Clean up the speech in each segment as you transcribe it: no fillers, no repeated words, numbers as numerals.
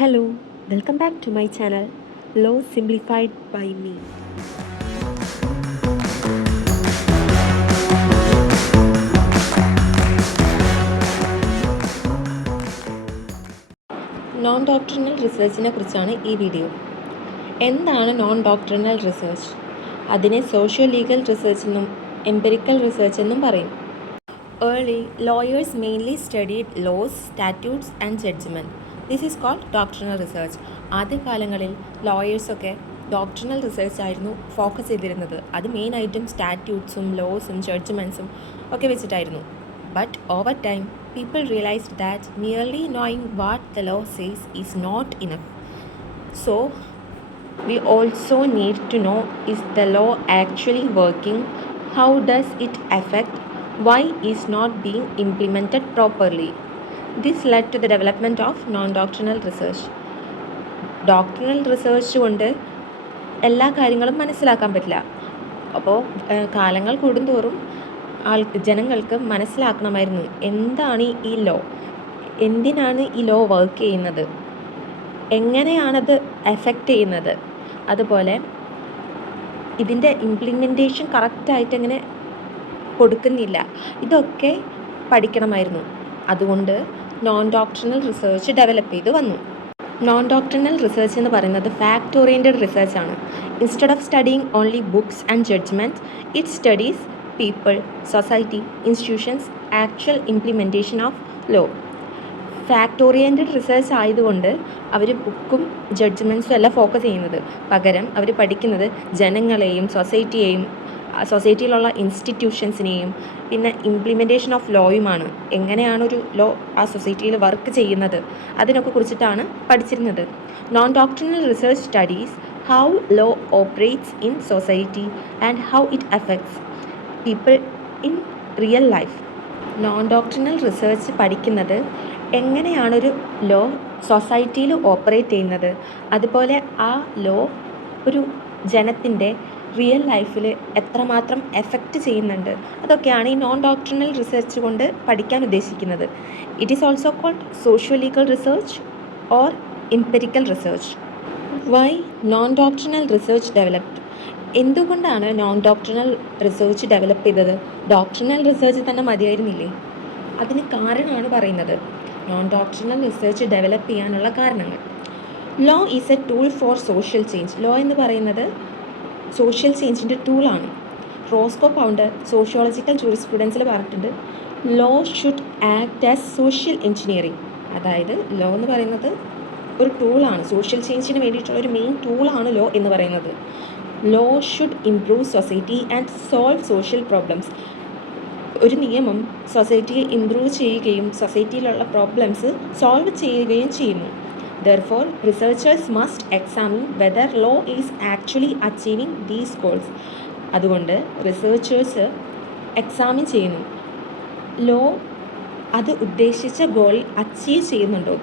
Hello, welcome back to my channel Law Simplified by me. Non doctrinal റിസർച്ചിനെ കുറിച്ചാണ് ഈ video. എന്താണ് non doctrinal research? അതിനെ socio legal research എന്നും empirical research എന്നും പറയും. Early, lawyers mainly studied laws, statutes and judgment. This is called doctrinal research. ആദ്യകാലങ്ങളിൽ ലോയേഴ്സൊക്കെ ഡോക്ട്രിനൽ റിസർച്ച് ആയിരുന്നു ഫോക്കസ് ചെയ്തിരുന്നത്. അത് മെയിനായിട്ടും സ്റ്റാറ്റ്യൂട്ട്സും ലോസും ജഡ്ജ്മെൻറ്റ്സും ഒക്കെ വെച്ചിട്ടായിരുന്നു. But over time people realised that merely knowing what the law says is not enough. So we also need to know, is the law actually working? How does it affect? Why is not being implemented properly? This led to the development of non-doctrinal research. Doctrinal research കൊണ്ട് എല്ലാ കാര്യങ്ങളും മനസ്സിലാക്കാൻ പറ്റില്ല. അപ്പോൾ കാലങ്ങൾ കൂടുന്തോറും ജനങ്ങൾക്ക് മനസ്സിലാക്കണമായിരുന്നു എന്താണ് ഈ ലോ, എന്തിനാണ് ഈ ലോ വർക്ക് ചെയ്യുന്നത്, എങ്ങനെയാണത് എഫക്റ്റ് ചെയ്യുന്നത്, അതുപോലെ ഇതിൻ്റെ ഇംപ്ലിമെൻറ്റേഷൻ കറക്റ്റായിട്ട് എങ്ങനെ കൊടുക്കുന്നില്ല, ഇതൊക്കെ പഠിക്കണമായിരുന്നു. അതുകൊണ്ട് നോൺ ഡോക്ട്രിനൽ റിസർച്ച് ഡെവലപ്പ് ചെയ്ത് വന്നു. നോൺ ഡോക്ട്രിനൽ റിസർച്ച് എന്ന് പറയുന്നത് ഫാക്ട് ഓറിയൻറ്റഡ് റിസർച്ചാണ്. Instead of studying only books and judgment, it studies people, society, institutions, actual implementation of law. Fact oriented research ആയതുകൊണ്ട് അവർ ബുക്കും ജഡ്ജ്മെൻറ്റ്സും അല്ല ഫോക്കസ് ചെയ്യുന്നത്. പകരം അവർ പഠിക്കുന്നത് ജനങ്ങളെയും സൊസൈറ്റിയിലുള്ള ഇൻസ്റ്റിറ്റ്യൂഷൻസിനെയും പിന്നെ ഇംപ്ലിമെൻറ്റേഷൻ ഓഫ് ലോയുമാണ്. എങ്ങനെയാണ് ഒരു ലോ ആ സൊസൈറ്റിയിൽ വർക്ക് ചെയ്യുന്നത് അതിനൊക്കെ കുറിച്ചിട്ടാണ് പഠിച്ചിരുന്നത്. Non doctrinal research studies how law operates in society and how it affects people in real life. Non doctrinal research പഠിക്കുന്നത് എങ്ങനെയാണൊരു ലോ സൊസൈറ്റിയിൽ ഓപ്പറേറ്റ് ചെയ്യുന്നത്, അതുപോലെ ആ ലോ ഒരു ജനത്തിൻ്റെ റിയൽ ലൈഫിൽ എത്രമാത്രം എഫക്റ്റ് ചെയ്യുന്നുണ്ട്, അതൊക്കെയാണ് ഈ നോൺ ഡോക്ട്രിനൽ റിസർച്ച് കൊണ്ട് പഠിക്കാൻ ഉദ്ദേശിക്കുന്നത്. It is also called socio legal research or empirical research. Why non doctrinal research developed? എന്തുകൊണ്ടാണ് നോൺ ഡോക്ട്രിനൽ റിസർച്ച് ഡെവലപ്പ് ചെയ്തത്? ഡോക്ട്രിനൽ റിസർച്ച് തന്നെ മതിയായിരുന്നില്ലേ? അതിന് കാരണമാണ് പറയുന്നത്. നോൺ ഡോക്ട്രിനൽ റിസർച്ച് ഡെവലപ്പ് ചെയ്യാനുള്ള കാരണങ്ങൾ. Law is a tool for social change. Law എന്ന് പറയുന്നത് സോഷ്യൽ ചേഞ്ചിൻ്റെ ടൂളാണ്. റോസ്കോ ഫൗണ്ടർ സോഷ്യോളജിക്കൽ ജൂറിസ്പ്രുഡൻസിൽ പറഞ്ഞിട്ടുണ്ട്, law should act as social engineering. അതായത് ലോ എന്ന് പറയുന്നത് ഒരു ടൂളാണ്, സോഷ്യൽ ചേഞ്ചിന് വേണ്ടിയിട്ടുള്ള ഒരു മെയിൻ ടൂളാണ് ലോ എന്ന് പറയുന്നത്. Law should improve society and solve social problems. ഒരു നിയമം സൊസൈറ്റിയെ ഇംപ്രൂവ് ചെയ്യുകയും സൊസൈറ്റിയിലുള്ള പ്രോബ്ലംസ് സോൾവ് ചെയ്യുകയും ചെയ്യുന്നു. Therefore, researchers must examine whether law is actually achieving these goals. അതുകൊണ്ട് റിസർച്ചേഴ്സ് എക്സാമിൻ ചെയ്യുന്നു, ലോ അത് ഉദ്ദേശിച്ച ഗോൾ അച്ചീവ് ചെയ്യുന്നുണ്ടോ.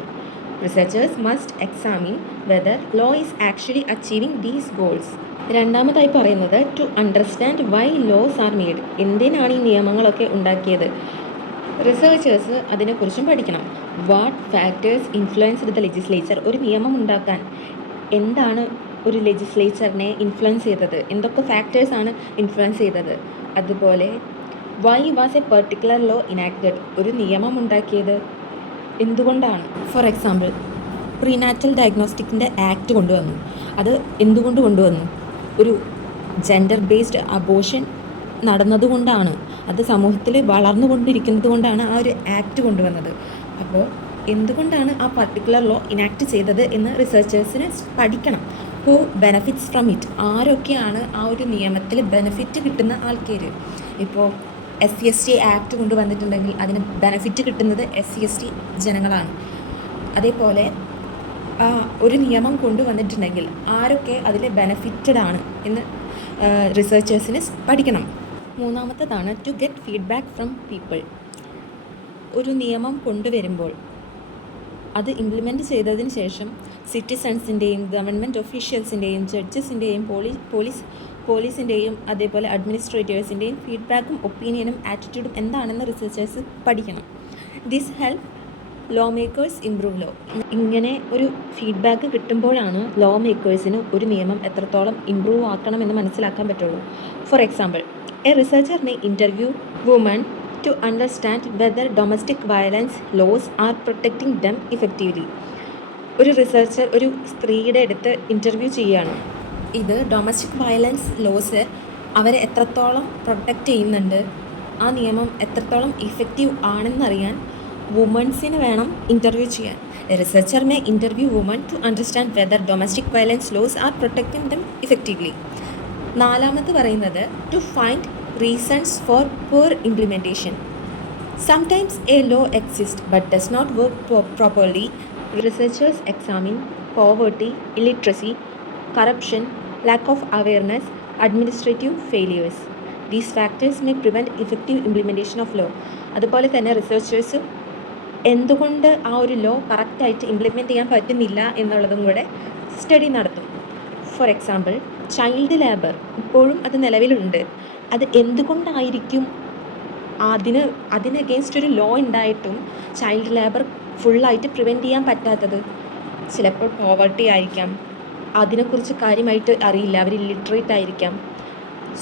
Researchers must examine whether law is actually achieving these goals. രണ്ടാമതായി പറയുന്നത് to understand why laws are made. എന്തിനാണ് ഈ നിയമങ്ങളൊക്കെ ഉണ്ടാക്കിയത്? റിസർച്ചേഴ്സ് അതിനെക്കുറിച്ചും പഠിക്കണം. What factors influenced the legislature. ഒരു നിയമം ഉണ്ടാക്കാൻ എന്താണ് ഒരു ലെജിസ്ലേച്ചറിനെ ഇൻഫ്ലുവൻസ് ചെയ്തത്, എന്തൊക്കെ ഫാക്ടേഴ്സാണ് ഇൻഫ്ലുവൻസ് ചെയ്തത്. അതുപോലെ why was a particular law enacted. ഒരു നിയമം ഉണ്ടാക്കിയത് എന്തുകൊണ്ടാണ്. ഫോർ എക്സാമ്പിൾ, പ്രീനാറ്റൽ ഡയഗ്നോസ്റ്റിക്കിൻ്റെ ആക്ട് കൊണ്ടുവന്നു. അത് എന്തുകൊണ്ട് കൊണ്ടുവന്നു? ഒരു ജെൻഡർ ബേസ്ഡ് അബോർഷൻ നടന്നതുകൊണ്ടാണ്, അത് സമൂഹത്തിൽ വളർന്നുകൊണ്ടിരിക്കുന്നത് കൊണ്ടാണ് ആ ഒരു ആക്ട് കൊണ്ടുവന്നത്. അപ്പോൾ എന്തുകൊണ്ടാണ് ആ പർട്ടിക്കുലർ ലോ ഇനാക്ട് ചെയ്തത് എന്ന് റിസർച്ചേഴ്സിന് പഠിക്കണം. Who benefits from it. ആരൊക്കെയാണ് ആ ഒരു നിയമത്തിൽ ബെനഫിറ്റ് കിട്ടുന്ന ആൾക്കാർ. ഇപ്പോൾ SC/ST ആക്ട് കൊണ്ടുവന്നിട്ടുണ്ടെങ്കിൽ അതിന് ബെനഫിറ്റ് കിട്ടുന്നത് SC/ST ജനങ്ങളാണ്. അതേപോലെ ഒരു നിയമം കൊണ്ടുവന്നിട്ടുണ്ടെങ്കിൽ ആരൊക്കെ അതിൽ ബെനഫിറ്റഡ് ആണ് എന്ന് റിസർച്ചേഴ്സിന് പഠിക്കണം. മൂന്നാമത്തേതാണ് to get feedback from people. ഒരു നിയമം കൊണ്ടുവരുമ്പോൾ അത് ഇംപ്ലിമെൻറ്റ് ചെയ്തതിന് ശേഷം സിറ്റിസൺസിൻ്റെയും ഗവൺമെൻറ് ഒഫീഷ്യൽസിൻ്റെയും ജഡ്ജസിൻ്റെയും പോലീസിൻ്റെയും അതേപോലെ അഡ്മിനിസ്ട്രേറ്റേഴ്സിൻ്റെയും ഫീഡ്ബാക്കും ഒപ്പീനിയനും ആറ്റിറ്റ്യൂഡും എന്താണെന്ന് റിസർച്ചേഴ്സ് പഠിക്കണം. This help law makers improve law. ഇങ്ങനെ ഒരു ഫീഡ്ബാക്ക് കിട്ടുമ്പോഴാണ് ലോ മേക്കേഴ്സിന് ഒരു നിയമം എത്രത്തോളം ഇംപ്രൂവ് ആക്കണമെന്ന് മനസ്സിലാക്കാൻ പറ്റുള്ളൂ. For example, a researcher may interview woman to understand whether domestic violence laws are protecting them effectively. ഒരു റിസർച്ചർ ഒരു സ്ത്രീയുടെ അടുത്ത് ഇൻ്റർവ്യൂ ചെയ്യുകയാണ്. ഇത് ഡൊമസ്റ്റിക് വയലൻസ് ലോസ് അവരെ എത്രത്തോളം പ്രൊട്ടക്റ്റ് ചെയ്യുന്നുണ്ട്, ആ നിയമം എത്രത്തോളം ഇഫക്റ്റീവ് ആണെന്നറിയാൻ വുമൺസിന് വേണം ഇൻ്റർവ്യൂ ചെയ്യാൻ. Researcher may interview woman to understand whether domestic violence laws are protecting them effectively. നാലാമത് പറയുന്നത് to find reasons for poor implementation. Sometimes a law exist but does not work properly. Researchers examine poverty, illiteracy, corruption, lack of awareness, administrative failures. These factors may prevent effective implementation of law. അതുപോലെ തന്നെ researchers എന്തുകൊണ്ട് ആ ഒരു law കറക്റ്റായിട്ട് implement ചെയ്യാൻ പറ്റുന്നില്ല എന്നുള്ളതും കൂടെ സ്റ്റഡി നടത്തും. ഫോർ എക്സാമ്പിൾ, ചൈൽഡ് ലേബർ ഇപ്പോഴും അത് നിലവിലുണ്ട്. അത് എന്തുകൊണ്ടായിരിക്കും അതിന് അഗെയിൻസ്റ്റ് ഒരു ലോ ഉണ്ടായിട്ടും ചൈൽഡ് ലേബർ ഫുള്ളായിട്ട് പ്രിവെൻറ്റ് ചെയ്യാൻ പറ്റാത്തത്? ചിലപ്പോൾ പോവർട്ടി ആയിരിക്കാം, അതിനെക്കുറിച്ച് കാര്യമായിട്ട് അറിയില്ല, അവർ ഇല്ലിറ്ററേറ്റ് ആയിരിക്കാം.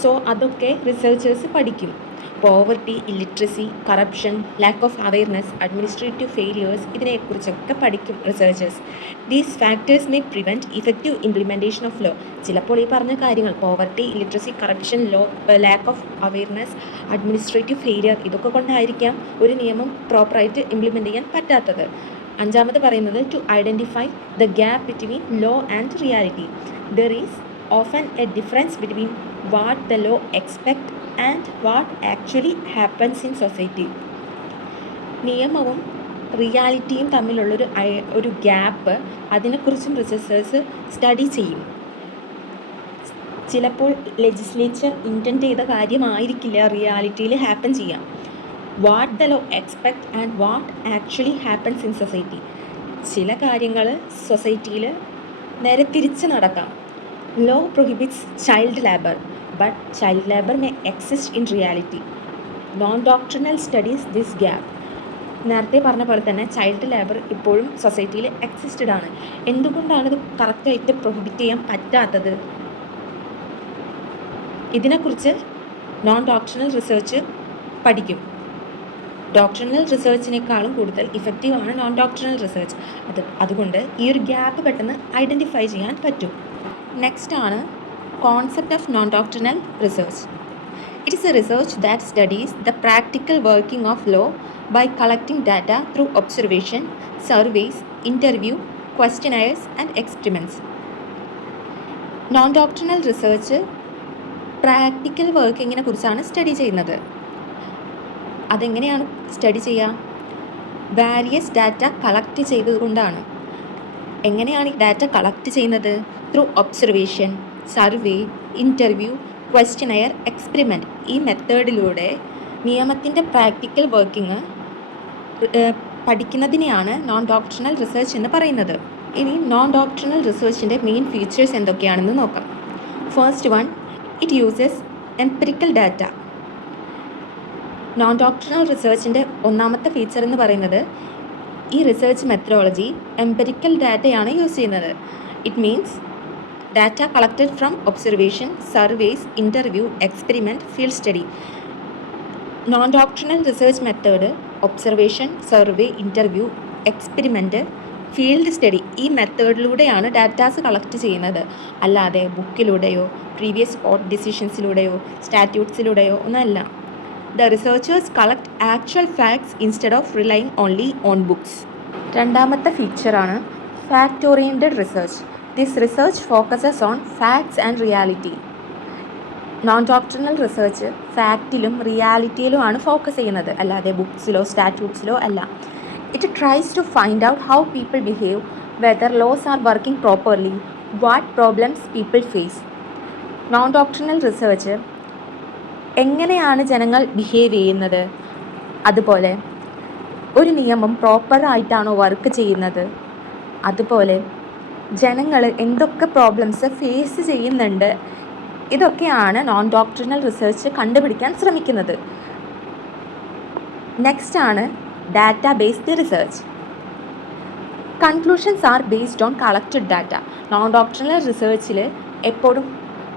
സോ അതൊക്കെ റിസർച്ചേഴ്സ് പഠിക്കും. Poverty, illiteracy, corruption, lack of awareness, administrative failures, ഇതിനെക്കുറിച്ചൊക്കെ പഠിക്കും researchers. These factors may prevent effective implementation of law. ചിലപ്പോൾ ഈ പറഞ്ഞ കാര്യങ്ങൾ poverty, illiteracy, corruption, lack of awareness, administrative failure, ഇതൊക്കെ കൊണ്ടായിരിക്കാം ഒരു നിയമം പ്രോപ്പറായിട്ട് ഇംപ്ലിമെൻറ്റ് ചെയ്യാൻ പറ്റാത്തത്. അഞ്ചാമത് പറയുന്നത് to identify the gap between law and reality. There is often a difference between what the law expect and what actually happens in society. നിയമവും റിയാലിറ്റിയും തമ്മിലുള്ളൊരു ഗ്യാപ്പ്, അതിനെക്കുറിച്ചും റിസർച്ചേഴ്സ് സ്റ്റഡി ചെയ്യും. ചിലപ്പോൾ ലെജിസ്ലേച്ചർ ഇൻറ്റൻറ്റ് ചെയ്ത കാര്യമായിരിക്കില്ല റിയാലിറ്റിയിൽ ഹാപ്പൻ ചെയ്യാം. What the law expect and what actually happens in society. ചില കാര്യങ്ങൾ സൊസൈറ്റിയിൽ നേരെ തിരിച്ച് നടക്കാം. Law prohibits child labor, but child labor may exist in reality. Non-doctrinal studies this gap. നേരത്തെ പറഞ്ഞ പോലെ തന്നെ ചൈൽഡ് ലേബർ ഇപ്പോഴും സൊസൈറ്റിയിൽ എക്സിസ്റ്റഡ് ആണ്. എന്തുകൊണ്ടാണ് ഇത് കറക്റ്റായിട്ട് പ്രൊഹിബിറ്റ് ചെയ്യാൻ പറ്റാത്തത്? ഇതിനെക്കുറിച്ച് നോൺ ഡോക്ട്രിനൽ റിസർച്ച് പഠിക്കും. ഡോക്ട്രിനൽ റിസർച്ചിനേക്കാളും കൂടുതൽ ഇഫക്റ്റീവാണ് നോൺ ഡോക്ട്രിനൽ റിസർച്ച്. അതുകൊണ്ട് ഈ ഒരു ഗ്യാപ്പ് പെട്ടെന്ന് ഐഡൻറ്റിഫൈ ചെയ്യാൻ പറ്റും. നെക്സ്റ്റ് ആണ് concept of non doctrinal research. It is a research that studies the practical working of law by collecting data through observation, surveys, interview, questionnaires and experiments. Non doctrinal research practical വർക്കിങ്ങിനെ കുറിച്ചാണ് study ചെയ്യുന്നത്. അതെങ്ങനെയാണ് study ചെയ്യുക? Various data collect ചെയ്തുകൊണ്ടാണ്. എങ്ങനെയാണ് ഈ data collect ചെയ്യുന്നത്? Through observation, survey, interview, questionnaire, experiment. ഈ മെത്തേഡിലൂടെ നിയമത്തിൻ്റെ പ്രാക്ടിക്കൽ വർക്കിംഗ് പഠിക്കുന്നതിനെയാണ് നോൺ ഡോക്ട്രിനൽ റിസർച്ച് എന്ന് പറയുന്നത്. ഇനി നോൺ ഡോക്ട്രിനൽ റിസർച്ചിൻ്റെ മെയിൻ ഫീച്ചേഴ്സ് എന്തൊക്കെയാണെന്ന് നോക്കാം. First one, it uses empirical data. Non doctrinal റിസർച്ചിൻ്റെ ഒന്നാമത്തെ ഫീച്ചർ എന്ന് പറയുന്നത് ഈ റിസർച്ച് മെത്തഡോളജി എംപിരിക്കൽ ഡാറ്റയാണ് യൂസ് ചെയ്യുന്നത്. It means data collected from observation, surveys, interview, experiment, field study. Non doctrinal research method observation, survey, interview, experiment, field study, ഈ മെത്തേഡിലൂടെയാണ് datas collect ചെയ്യുന്നത്. അല്ലാതെ ബുക്കിലൂടെയോ പ്രീവിയസ് കോർട്ട് ഡിസിഷൻസിലൂടെയോ സ്റ്റാറ്റ്യൂട്ട്സിലൂടെയോ ഒന്നല്ല. The researchers collect actual facts instead of relying only on books. രണ്ടാമത്തെ ഫീച്ചറാണ് fact oriented research. This research focuses on facts and reality. Non doctrinal research ഫാക്റ്റിലും റിയാലിറ്റിയിലുമാണ് focus ചെയ്യുന്നത്, അല്ലാതെ ബുക്സിലോ സ്റ്റാറ്റ്യൂട്ട്സിലോ അല്ല. It tries to find out how people behave, whether laws are working properly, what problems people face. Non doctrinal research എങ്ങനെയാണ് ജനങ്ങൾ behave ചെയ്യുന്നത്, അതുപോലെ ഒരു നിയമം പ്രോപ്പറായിട്ടാണോ വർക്ക് ചെയ്യുന്നത്, അതുപോലെ ജനങ്ങൾ എന്തൊക്കെ പ്രോബ്ലംസ് ഫേസ് ചെയ്യുന്നുണ്ട്, ഇതൊക്കെയാണ് നോൺ ഡോക്ട്രിനൽ റിസർച്ച് കണ്ടുപിടിക്കാൻ ശ്രമിക്കുന്നത്. നെക്സ്റ്റ് ആണ് data based research. Conclusions are based on collected data. Non doctoral റിസർച്ചിൽ എപ്പോഴും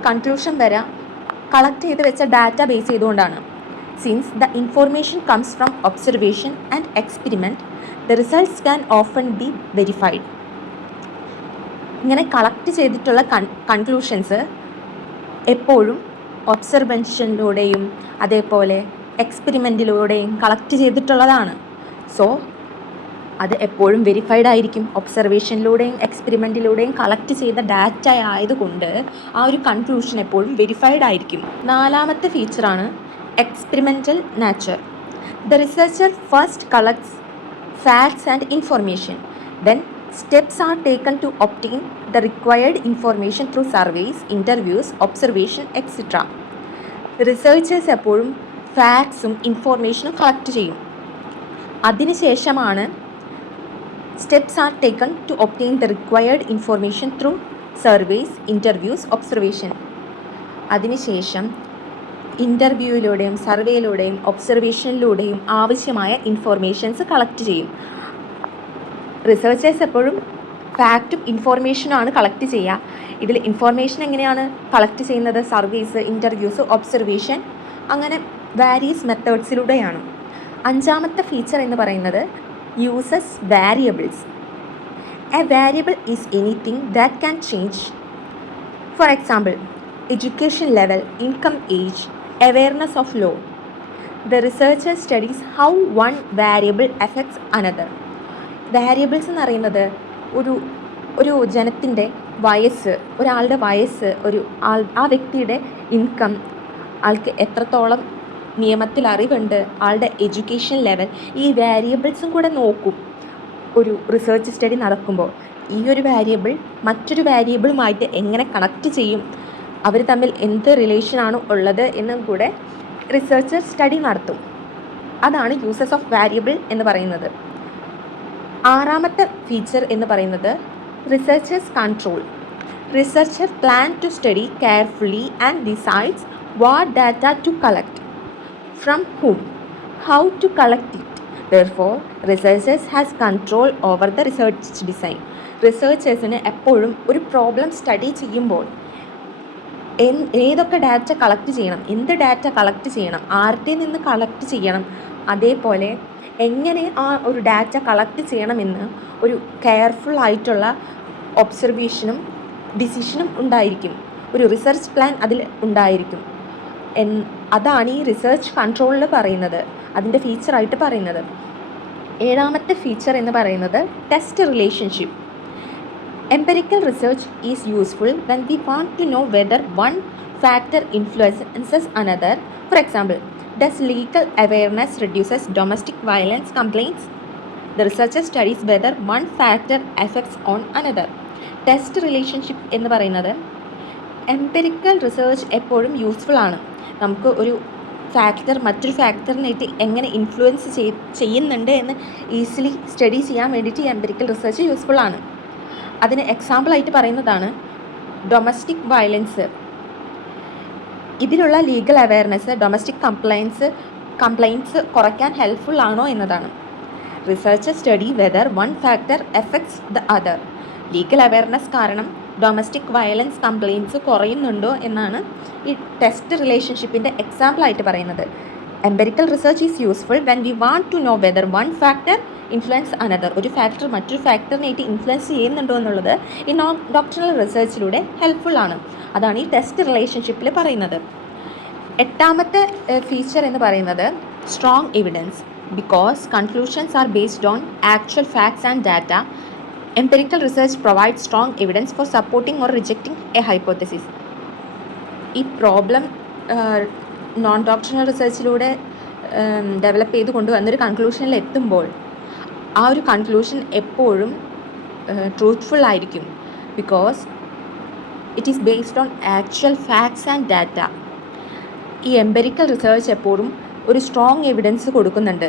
കൺക്ലൂഷൻ വരാം കളക്ട് ചെയ്ത് വെച്ച ഡാറ്റ ബേസ് ചെയ്തുകൊണ്ടാണ്. Since the information comes from observation and experiment, the results can often be verified. ഇങ്ങനെ കളക്ട് ചെയ്തിട്ടുള്ള conclusions എപ്പോഴും ഒബ്സർവേഷനിലൂടെയും അതേപോലെ എക്സ്പെരിമെൻറ്റിലൂടെയും കളക്ട് ചെയ്തിട്ടുള്ളതാണ്. സോ അത് എപ്പോഴും വെരിഫൈഡ് ആയിരിക്കും. ഒബ്സർവേഷനിലൂടെയും എക്സ്പെരിമെൻറ്റിലൂടെയും കളക്ട് ചെയ്ത ഡാറ്റ ആയതുകൊണ്ട് ആ ഒരു കൺക്ലൂഷൻ എപ്പോഴും വെരിഫൈഡ് ആയിരിക്കും. നാലാമത്തെ ഫീച്ചറാണ് experimental nature. The researcher first collects facts and information, then steps are taken to obtain the required information through surveys, interviews, observation, etc. Researchers എപ്പോഴും ഫാക്ട്സും ഇൻഫോർമേഷനും കളക്ട് ചെയ്യും. അതിനുശേഷമാണ് steps are taken to obtain the required information through surveys, interviews, observation. അതിനുശേഷം ഇൻ്റർവ്യൂവിലൂടെയും സർവേയിലൂടെയും ഒബ്സർവേഷനിലൂടെയും ആവശ്യമായ informations collect ചെയ്യും. Researchers എപ്പോഴും ഫാക്റ്റും ഇൻഫോർമേഷനുമാണ് കളക്ട് ചെയ്യുക. ഇതിൽ ഇൻഫോർമേഷൻ എങ്ങനെയാണ് കളക്ട് ചെയ്യുന്നത്? സർവേസ്, ഇൻ്റർവ്യൂസ്, ഒബ്സർവേഷൻ, അങ്ങനെ വാരിയസ് മെത്തേഡ്സിലൂടെയാണ്. അഞ്ചാമത്തെ ഫീച്ചർ എന്ന് പറയുന്നത് uses variables. A variable is anything that can change. For example, education level, income, age, awareness of law. The researcher studies how one variable effects another. Variables എന്ന് പറയുന്നത് ഒരു ജനത്തിൻ്റെ വയസ്സ്, ഒരാളുടെ വയസ്സ്, ആ വ്യക്തിയുടെ ഇൻകം, ആൾക്ക് എത്രത്തോളം നിയമത്തിൽ അറിവുണ്ട്, ആളുടെ എഡ്യൂക്കേഷൻ ലെവൽ, ഈ വാരിയബിൾസും കൂടെ നോക്കും ഒരു റിസർച്ച് സ്റ്റഡി നടക്കുമ്പോൾ. ഈ ഒരു വാരിയബിൾ മറ്റൊരു വാരിയബിളുമായിട്ട് എങ്ങനെ കണക്ട് ചെയ്യും, അവർ തമ്മിൽ എന്ത് റിലേഷനാണ് ഉള്ളത് എന്നും കൂടെ റിസർച്ചർ സ്റ്റഡി നടത്തും. അതാണ് യൂസസ് ഓഫ് വാരിയബിൾ എന്ന് പറയുന്നത്. ആറാമത്തെ ഫീച്ചർ എന്ന് പറയുന്നത് researchers control. Researcher plan to study carefully and decides what data to collect, from whom, how to collect it. Therefore, researchers has control over the research design. റിസർച്ചേഴ്സിന് എപ്പോഴും ഒരു problem study ചെയ്യുമ്പോൾ ഏതൊക്കെ data collect ചെയ്യണം, എന്ത് data collect ചെയ്യണം, ആരുടെ നിന്ന് collect ചെയ്യണം, അതേപോലെ എങ്ങനെ ആ ഒരു ഡാറ്റ കളക്ട് ചെയ്യണമെന്ന് ഒരു കെയർഫുൾ ആയിട്ടുള്ള ഒബ്സർവേഷനും ഡിസിഷനും ഉണ്ടായിരിക്കും. ഒരു റിസർച്ച് പ്ലാൻ അതിൽ ഉണ്ടായിരിക്കും. അതാണ് ഈ റിസർച്ച് കൺട്രോളിൽ പറയുന്നത്, അതിൻ്റെ ഫീച്ചറായിട്ട് പറയുന്നത്. ഏഴാമത്തെ ഫീച്ചർ എന്ന് പറയുന്നത് test relationship. Empirical research is useful when we want to know whether one factor influences another. For example, does legal awareness reduces domestic violence complaints? The researcher studies whether one factor affects on another. Test relationship എന്ന് പറയുന്നത് empirical research എപ്പോഴും useful ആണ്. നമുക്ക് ഒരു factor മറ്റൊരു ഫാക്ടറിനായിട്ട് എങ്ങനെ influence ചെയ്യുന്നുണ്ട് എന്ന് ഈസിലി സ്റ്റഡി ചെയ്യാൻ വേണ്ടിയിട്ട് ഈ എംപെരിക്കൽ റിസർച്ച് യൂസ്ഫുൾ ആണ്. അതിന് എക്സാമ്പിളായിട്ട് പറയുന്നതാണ് ഡൊമസ്റ്റിക് വയലൻസ്. ഇതിലുള്ള ലീഗൽ അവെയർനെസ് ഡൊമസ്റ്റിക് കംപ്ലൈൻറ്റ്സ് കുറയ്ക്കാൻ ഹെൽപ്ഫുൾ ആണോ എന്നതാണ്. Research study whether one factor effects the other. Legal awareness കാരണം ഡൊമസ്റ്റിക് വയലൻസ് കംപ്ലൈൻറ്റ്സ് കുറയുന്നുണ്ടോ എന്നാണ് ഈ ടെസ്റ്റ് റിലേഷൻഷിപ്പിൻ്റെ എക്സാമ്പിളായിട്ട് പറയുന്നത്. Empirical research is useful when we want to know whether one factor influence another. ഒരു ഫാക്ടർ മറ്റൊരു ഫാക്ടറിനായിട്ട് ഇൻഫ്ലുവൻസ് ചെയ്യുന്നുണ്ടോ എന്നുള്ളത് ഈ ഡോക്ടറൽ റിസർച്ചിലൂടെ ഹെൽപ്ഫുൾ ആണ്. അതാണ് ഈ ടെസ്റ്റ് റിലേഷൻഷിപ്പിൽ പറയുന്നത്. എട്ടാമത്തെ ഫീച്ചർ എന്ന് പറയുന്നത് strong evidence. Because conclusions are based on actual facts and data, empirical research provide strong evidence for supporting or rejecting a hypothesis. ഈ പ്രോബ്ലം നോൺ ഡോക്ടറൽ റിസർച്ചിലൂടെ ഡെവലപ്പ് ചെയ്ത് കൊണ്ടുവന്നൊരു കൺക്ലൂഷനിൽ എത്തുമ്പോൾ ആ ഒരു കൺക്ലൂഷൻ എപ്പോഴും ട്രൂത്ത്ഫുൾ ആയിരിക്കും. Because it is based on actual facts and data. ഈ എംപെരിക്കൽ റിസർച്ച് എപ്പോഴും ഒരു സ്ട്രോങ് എവിഡൻസ് കൊടുക്കുന്നുണ്ട്.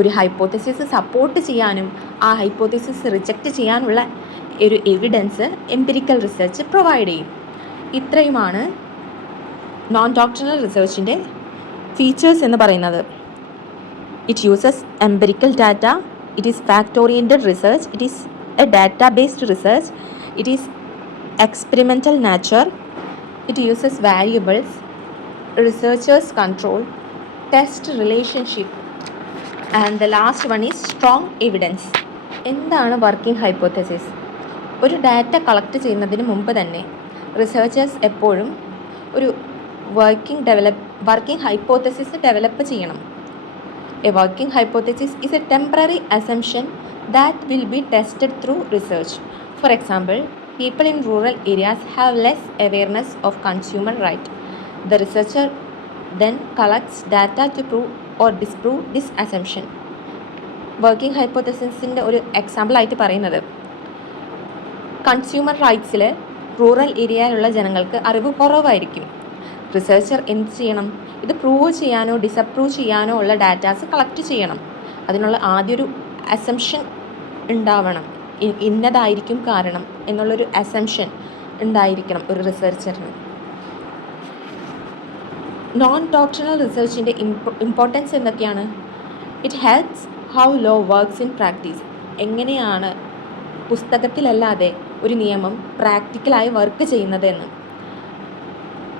ഒരു ഹൈപ്പോത്തസിസ് സപ്പോർട്ട് ചെയ്യാനും ആ ഹൈപ്പോത്തസിസ് റിജക്റ്റ് ചെയ്യാനുള്ള ഒരു എവിഡൻസ് എംപെരിക്കൽ റിസർച്ച് പ്രൊവൈഡ് ചെയ്യും. ഇത്രയുമാണ് നോൺ ഡോക്ടറൽ റിസർച്ചിൻ്റെ ഫീച്ചേഴ്സ് എന്ന് പറയുന്നത്. It uses empirical data, it is fact oriented research, it is a data-based research. It is experimental nature. It uses variables. Researchers control. Test relationship. And the last one is strong evidence. എന്താണ് working hypothesis? ഒരു data collect ചെയ്യുന്നതിന് മുമ്പ് തന്നെ researchers എപ്പോഴും ഒരു working hypothesis develop ചെയ്യണം. A working hypothesis is A temporary assumption that will be tested through research. For example, people in rural areas have less awareness of consumer right. The researcher then collects data to prove or disprove this assumption. Working ഹൈപ്പോത്തസിസിൻ്റെ ഒരു എക്സാമ്പിളായിട്ട് പറയുന്നത്, consumer റൈറ്റ്സിൽ rural ഏരിയയിലുള്ള ജനങ്ങൾക്ക് അറിവ് കുറവായിരിക്കും. Researcher എന്ത് ചെയ്യണം? ഇത് പ്രൂവ് ചെയ്യാനോ ഡിസപ്രൂവ് ചെയ്യാനോ ഉള്ള ഡാറ്റാസ് കളക്ട് ചെയ്യണം. അതിനുള്ള ആദ്യമൊരു അസംഷൻ ഉണ്ടാവണം. ഇന്നതായിരിക്കും കാരണം എന്നുള്ളൊരു അസംഷൻ ഉണ്ടായിരിക്കണം ഒരു റിസർച്ചറിന്. നോൺ ഡോക്ട്രിനൽ റിസർച്ചിൻ്റെ ഇമ്പോർട്ടൻസ് എന്തൊക്കെയാണ്? It helps how law works in practice. എങ്ങനെയാണ് പുസ്തകത്തിലല്ലാതെ ഒരു നിയമം പ്രാക്ടിക്കലായി വർക്ക് ചെയ്യുന്നത് എന്ന്.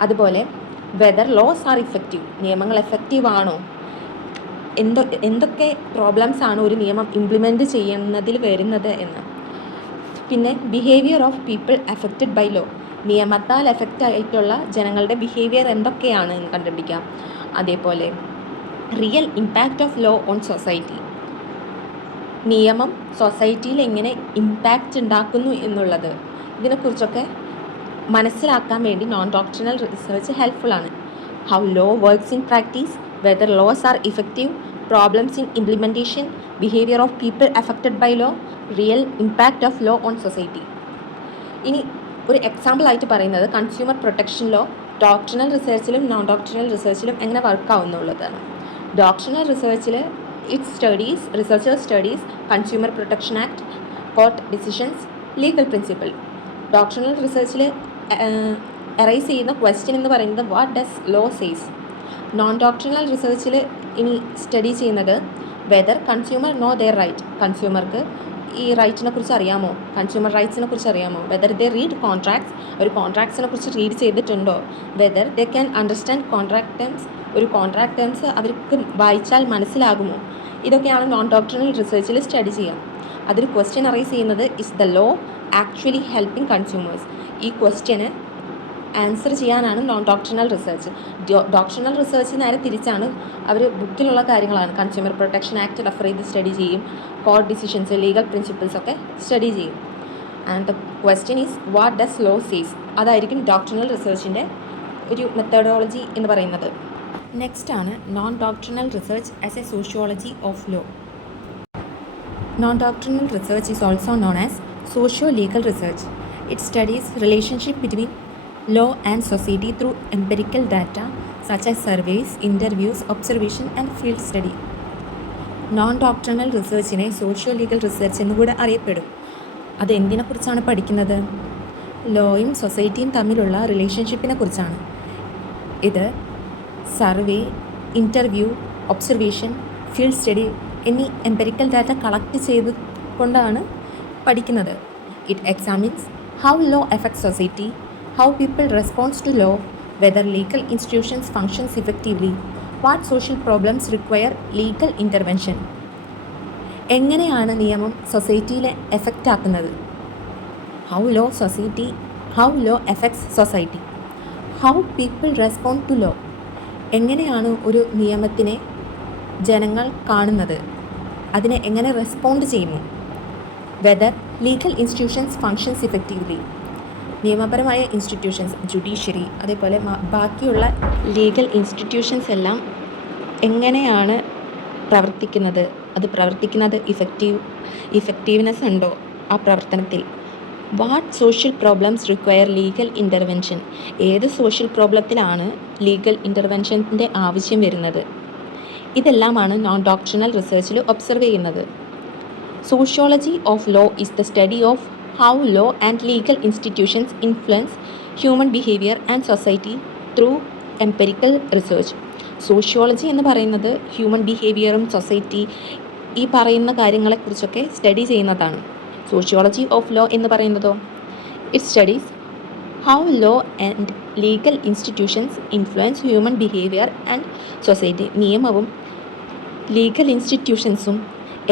അതുപോലെ വെദർ ലോസ് ആർ ഇഫക്റ്റീവ്. നിയമങ്ങൾ എഫക്റ്റീവ് ആണോ? എന്തൊക്കെ പ്രോബ്ലംസ് ആണ് ഒരു നിയമം ഇംപ്ലിമെൻറ്റ് ചെയ്യുന്നതിൽ വരുന്നത് എന്ന്. പിന്നെ behaviour of people affected by law. നിയമത്താൽ എഫക്റ്റ് ആയിട്ടുള്ള ജനങ്ങളുടെ ബിഹേവിയർ എന്തൊക്കെയാണ് എന്ന് കണ്ടുപിടിക്കാം. അതേപോലെ real impact of law on society. നിയമം സൊസൈറ്റിയിൽ എങ്ങനെ ഇമ്പാക്റ്റ് ഉണ്ടാക്കുന്നു എന്നുള്ളത്, ഇതിനെക്കുറിച്ചൊക്കെ മനസ്സിലാക്കാൻ വേണ്ടി നോൺ ഡോക്ട്രിനൽ റിസർച്ച് ഹെൽപ്ഫുള്ളാണ്. How law works in practice, whether laws are effective, problems in implementation, behaviour of people affected by law, real impact of law on society. ഇനി ഒരു എക്സാമ്പിളായിട്ട് പറയുന്നത് consumer protection law doctrinal റിസർച്ചിലും non doctrinal റിസർച്ചിലും എങ്ങനെ വർക്കാവുന്നുള്ളതാണ്. Doctrinal റിസർച്ചിൽ researchers studies Consumer Protection Act, court decisions, legal principle. Doctrinal റിസർച്ചിൽ arise ചെയ്യുന്ന ക്വസ്റ്റ്യൻ എന്ന് പറയുന്നത് what does law says. Non doctrinal റിസർച്ചിൽ ഇനി സ്റ്റഡി ചെയ്യുന്നത് whether consumer know their right. കൺസ്യൂമർക്ക് ഈ റൈറ്റിനെ കുറിച്ച് അറിയാമോ, കൺസ്യൂമർ റൈറ്റ്സിനെ കുറിച്ച് അറിയാമോ, വെദർ ദേ റീഡ് കോൺട്രാക്ട്സ്, ഒരു കോൺട്രാക്ട്സിനെ കുറിച്ച് റീഡ് ചെയ്തിട്ടുണ്ടോ, whether they can understand contract terms, ഒരു കോൺട്രാക്ട് ടേംസ് അവർക്ക് വായിച്ചാൽ മനസ്സിലാകുമോ. ഇതൊക്കെയാണ് നോൺ ഡോക്ട്രിനൽ റിസർച്ചിൽ സ്റ്റഡി ചെയ്യുക. അതൊരു ക്വസ്റ്റ്യൻ അറൈസ് ചെയ്യുന്നത് is the law actually helping consumers. ഈ ക്വസ്റ്റ്യന് ആൻസർ ചെയ്യാനാണ് non doctrinal research. Doctrinal research നേരെ തിരിച്ചാണ്. അവർ ബുക്കിലുള്ള കാര്യങ്ങളാണ്. കൺസ്യൂമർ പ്രൊട്ടക്ഷൻ ആക്ട് റെഫർ ചെയ്ത് സ്റ്റഡി ചെയ്യും, കോർട്ട് ഡിസിഷൻസ്, ലീഗൽ പ്രിൻസിപ്പിൾസ് ഒക്കെ സ്റ്റഡി ചെയ്യും. And the question is what does law says. അതായിരിക്കും ഡോക്ട്രിനൽ റിസർച്ചിൻ്റെ ഒരു മെത്തഡോളജി എന്ന് പറയുന്നത്. നെക്സ്റ്റ് ആണ് non doctrinal research as a sociology of law. Non doctrinal research is also known as socio-legal research. It studies relationship between law and society through empirical data such as surveys, interviews, observation and field study. Non-doctrinal റിസർച്ചിനെ socio legal research എന്നുകൂടെ അറിയപ്പെടും. അത് എന്തിനെക്കുറിച്ചാണ് പഠിക്കുന്നത്? ലോയും സൊസൈറ്റിയും തമ്മിലുള്ള റിലേഷൻഷിപ്പിനെ കുറിച്ചാണ്. ഇത് survey, interview, observation, field study എന്നീ എംപെരിക്കൽ ഡാറ്റ കളക്ട് ചെയ്ത് കൊണ്ടാണ് പഠിക്കുന്നത്. It examines how law affects society, how people response to law, whether legal institutions functions effectively, what social problems require legal intervention. എങ്ങനെയാണ് നിയമം സൊസൈറ്റിയിലെ എഫക്റ്റ് ആക്കുന്നത്? How law affects society, how people respond to law. എങ്ങനെയാണ് ഒരു നിയമത്തിനെ ജനങ്ങൾ കാണുന്നത്, അതിനെ എങ്ങനെ റെസ്പോണ്ട് ചെയ്യുന്നു. Whether legal institutions functions effectively. നിയമപരമായ ഇൻസ്റ്റിറ്റ്യൂഷൻസ്, ജുഡീഷ്യറി, അതേപോലെ ബാക്കിയുള്ള ലീഗൽ ഇൻസ്റ്റിറ്റ്യൂഷൻസ് എല്ലാം എങ്ങനെയാണ് പ്രവർത്തിക്കുന്നത്, അത് പ്രവർത്തിക്കുന്നത് ഇഫക്റ്റീവ്നെസ് ഉണ്ടോ ആ പ്രവർത്തനത്തിൽ. What social problems require legal intervention. ഏത് സോഷ്യൽ പ്രോബ്ലത്തിലാണ് ലീഗൽ ഇൻ്റർവെൻഷൻ്റെ ആവശ്യം വരുന്നത്. ഇതെല്ലാമാണ് നോൺ ഡോക്ട്രിനൽ റിസർച്ചിൽ ഒബ്സർവ് ചെയ്യുന്നത്. Sociology of law is the study of how law and legal institutions influence human behavior and society through empirical research. Sociology എന്ന് പറയുന്നത് human ബിഹേവിയറും society ഈ പറയുന്ന കാര്യങ്ങളെക്കുറിച്ചൊക്കെ സ്റ്റഡി ചെയ്യുന്നതാണ്. സോഷ്യോളജി ഓഫ് ലോ എന്ന് പറയുന്നതോ it studies how law and legal institutions influence human behaviour and society. നിയമവും ലീഗൽ ഇൻസ്റ്റിറ്റ്യൂഷൻസും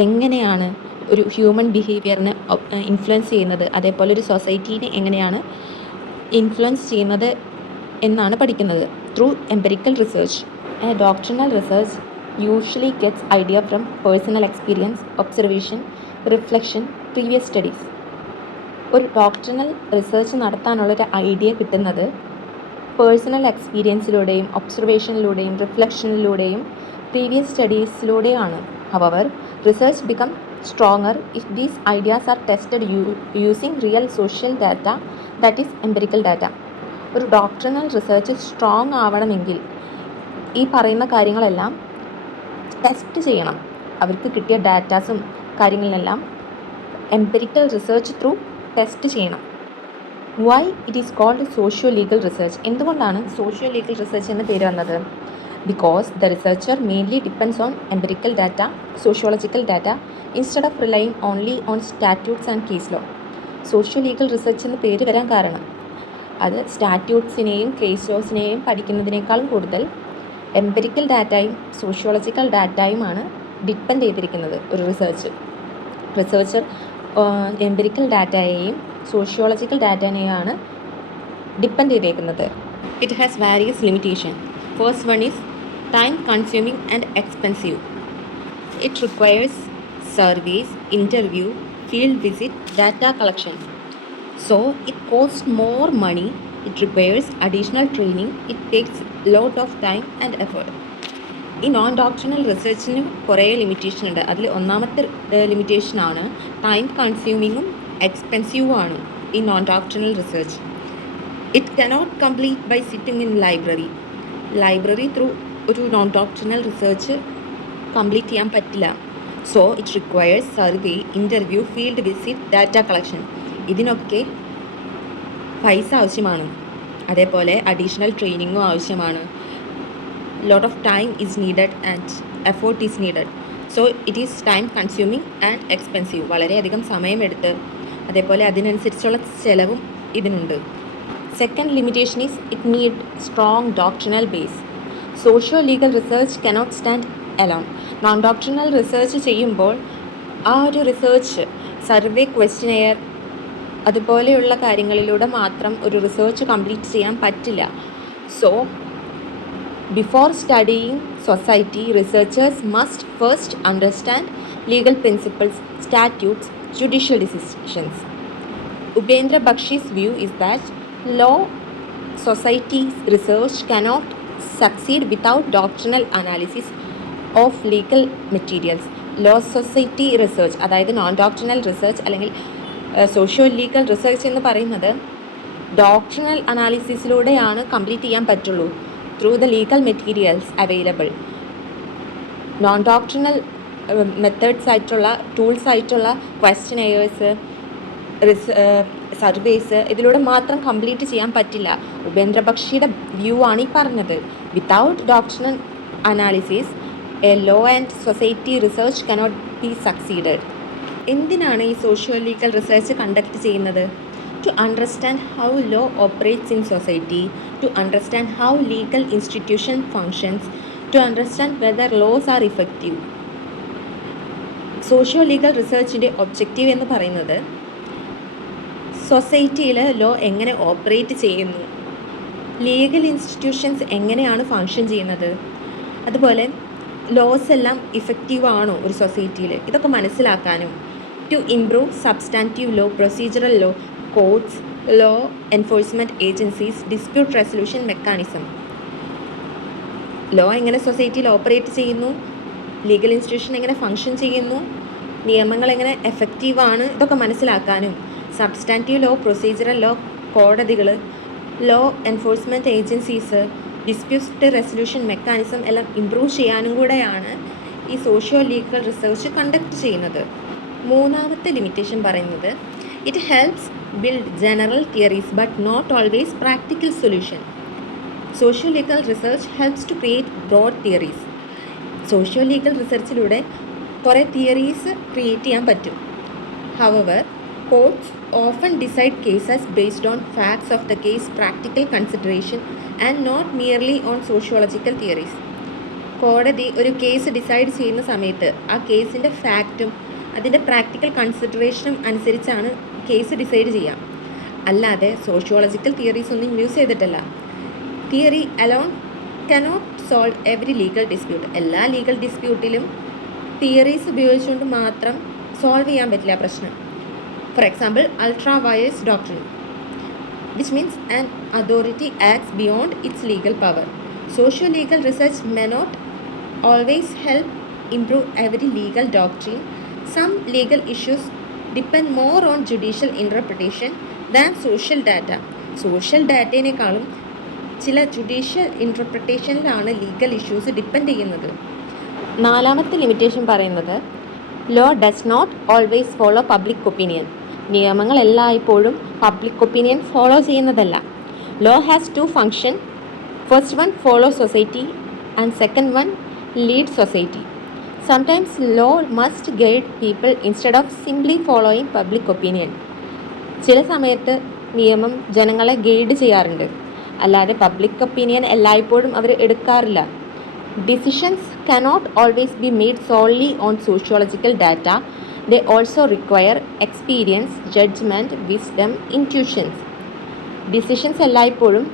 എങ്ങനെയാണ് ഒരു ഹ്യൂമൻ ബിഹേവിയറിനെ ഇൻഫ്ലുവൻസ് ചെയ്യുന്നത്, അതേപോലെ ഒരു സൊസൈറ്റീനെ എങ്ങനെയാണ് ഇൻഫ്ലുവൻസ് ചെയ്യുന്നത് എന്നാണ് പഠിക്കുന്നത്. Through empirical research. Doctrinal research usually gets idea from personal experience, observation, reflection, previous studies. ഒരു ഡോക്ട്രിനൽ റിസർച്ച് നടത്താനുള്ളൊരു ഐഡിയ കിട്ടുന്നത് പേഴ്സണൽ എക്സ്പീരിയൻസിലൂടെയും ഒബ്സർവേഷനിലൂടെയും റിഫ്ലക്ഷനിലൂടെയും പ്രീവിയസ് സ്റ്റഡീസിലൂടെയാണ്. However research become stronger if these ideas are tested using real social data, that is empirical data. ഒരു doctrinal research strong ആവണമെങ്കിൽ ഈ പറയുന്ന കാര്യങ്ങളെല്ലാം ടെസ്റ്റ് ചെയ്യണം. അവർക്ക് കിട്ടിയ ഡാറ്റാസും കാര്യങ്ങളിലെല്ലാം എംപിരിക്കൽ റിസർച്ച് ത്രൂ ടെസ്റ്റ് ചെയ്യണം. Why it is called socio legal research? എന്തുകൊണ്ടാണ് സോഷ്യോ ലീഗൽ റിസർച്ച് എന്ന പേര് വന്നത്? Because the researcher mainly depends on empirical data, sociological data, instead of relying only on statutes and case law. Socio-legal research എന്ന് പേര് വരാൻ കാരണം അത് സ്റ്റാറ്റ്യൂട്ട്സിനെയും case ലോസിനെയും പഠിക്കുന്നതിനേക്കാളും കൂടുതൽ എംപിരിക്കൽ ഡാറ്റയും സോഷ്യോളജിക്കൽ ഡാറ്റയുമാണ് ഡിപ്പെൻഡ് ചെയ്തിരിക്കുന്നത്. ഒരു റിസർച്ചർ എംപിരിക്കൽ ഡാറ്റയെയും സോഷ്യോളജിക്കൽ ഡാറ്റയെയാണ് ഡിപ്പെൻഡ് ചെയ്തേക്കുന്നത്. It has various limitation. First one is time consuming and expensive. It requires surveys, interview, field visit, data collection. So it costs more money. It requires additional training. It takes lot of time and effort. ഈ non doctrinal റിസർച്ചിന് കുറേ limitation ഉണ്ട്. അതിൽ ഒന്നാമത്തെ ലിമിറ്റേഷനാണ് time കൺസ്യൂമിങ്ങും എക്സ്പെൻസീവും ആണ് ഈ non doctrinal research. It cannot complete by sitting in library through ഒരു non doctrinal research complete ചെയ്യാൻ പറ്റില്ല. So it requires survey, interview, field visit, data collection. ഇതിനൊക്കെ പൈസ ആവശ്യമാണ്. അതേപോലെ അഡീഷണൽ ട്രെയിനിങ്ങും ആവശ്യമാണ്. Lot of time is needed and effort is needed. So it is time consuming and expensive. വളരെയധികം സമയമെടുത്ത് അതേപോലെ അതിനനുസരിച്ചുള്ള ചിലവും ഇതിനുണ്ട്. Second limitation is it need strong doctrinal base. Socio-legal research cannot stand alone. Non-doctrinal research ചെയ്യുമ്പോൾ ആ ഒരു research survey, questionnaire അതുപോലെയുള്ള കാര്യങ്ങളിലൂടെ മാത്രം ഒരു റിസർച്ച് കംപ്ലീറ്റ് ചെയ്യാൻ പറ്റില്ല. So before studying society, researchers must first understand legal principles, statutes, judicial decisions. Upendra ബക്ഷീസ് view is that law society's research cannot succeed without doctrinal analysis of legal materials. Law society research, അതായത് non doctrinal research അല്ലെങ്കിൽ socio legal research എന്ന് പറയുന്നത് doctrinal അനാലിസിസിലൂടെയാണ് complete ചെയ്യാൻ പറ്റുള്ളൂ. Through the legal materials available. Non doctrinal methods ആയിട്ടുള്ള tools ആയിട്ടുള്ള questionnaires, surveys ഇതിലൂടെ മാത്രം കംപ്ലീറ്റ് ചെയ്യാൻ പറ്റില്ല. ഉപേന്ദ്ര ബക്ഷിയുടെ വ്യൂ ആണ് ഈ പറഞ്ഞത്. Without doctrinal analysis a law and society research cannot be succeeded. എന്തിനാണ് ഈ സോഷ്യോ ലീഗൽ റിസർച്ച് കണ്ടക്ട് ചെയ്യുന്നത്? To understand how law operates in society, to understand how legal institution functions, to understand whether laws are effective. Socio legal റിസർച്ചിൻ്റെ objective എന്ന് പറയുന്നത് സൊസൈറ്റിയിൽ law എങ്ങനെ operate ചെയ്യുന്നു, legal institutions എങ്ങനെയാണ് ഫങ്ഷൻ ചെയ്യുന്നത്, അതുപോലെ ലോസ് എല്ലാം ഇഫക്റ്റീവ് ആണോ ഒരു സൊസൈറ്റിയിൽ, ഇതൊക്കെ മനസ്സിലാക്കാനും to improve substantive law, procedural law, courts, law enforcement agencies, dispute resolution mechanism. Law എങ്ങനെ സൊസൈറ്റിയിൽ ഓപ്പറേറ്റ് ചെയ്യുന്നു, ലീഗൽ ഇൻസ്റ്റിറ്റ്യൂഷൻ എങ്ങനെ ഫങ്ഷൻ ചെയ്യുന്നു, നിയമങ്ങൾ എങ്ങനെ എഫക്റ്റീവാണ്, ഇതൊക്കെ മനസ്സിലാക്കാനും സബ്സ്റ്റാൻറ്റീവ് ലോ, പ്രൊസീജറൽ ലോ, കോടതികൾ, law enforcement agencies, dispute resolution mechanism എല്ലാം ഇംപ്രൂവ് ചെയ്യാനും കൂടെയാണ് ഈ സോഷ്യോ ലീഗൽ റിസർച്ച് കണ്ടക്ട് ചെയ്യുന്നത്. മൂന്നാമത്തെ ലിമിറ്റേഷൻ പറയുന്നത് it helps build general theories but not always practical solution. Socio legal research helps to create broad theories. Socio legal റിസർച്ചിലൂടെ കുറേ theories create ചെയ്യാൻ പറ്റും. However Courts often decide cases based on facts of the case, practical consideration, and not merely on sociological theories. കോടതി ഒരു case decide ചെയ്യുന്ന സമയത്ത് ആ കേസിൻ്റെ ഫാക്റ്റും അതിൻ്റെ പ്രാക്ടിക്കൽ കൺസിഡറേഷനും അനുസരിച്ചാണ് കേസ് ഡിസൈഡ് ചെയ്യുക. അല്ലാതെ സോഷ്യോളജിക്കൽ തിയറീസ് ഒന്നും യൂസ് ചെയ്തിട്ടല്ല. Theory alone cannot solve every legal dispute. എല്ലാ ലീഗൽ ഡിസ്പ്യൂട്ടിലും തിയറീസ് ഉപയോഗിച്ചുകൊണ്ട് മാത്രം സോൾവ് ചെയ്യാൻ പറ്റില്ല പ്രശ്നം. For example, ultra vires doctrine, which means an authority acts beyond its legal power. Socio-legal research may not always help improve every legal doctrine. Some legal issues depend more on judicial interpretation than social data. Social ഡാറ്റേനേക്കാളും ചില judicial ഇൻ്റർപ്രിട്ടേഷനിലാണ് legal issues depend ചെയ്യുന്നത്. നാലാമത്തെ limitation പറയുന്നത് law does not always follow public opinion. നിയമങ്ങൾ എല്ലായ്പ്പോഴും public opinion follow ചെയ്യുന്നതല്ല. Law has to function. First one follow society and second one lead society. Sometimes law must guide people instead of simply following public opinion. ചില സമയത്ത് നിയമം ജനങ്ങളെ guide ചെയ്യാറുണ്ട്, അല്ലാതെ public opinion എല്ലായ്പ്പോഴും അവർ എടുക്കാറില്ല. Decisions cannot always be made solely on sociological data. They also require experience, judgment, wisdom, intuitions. Decisions എല്ലായ്പ്പോഴും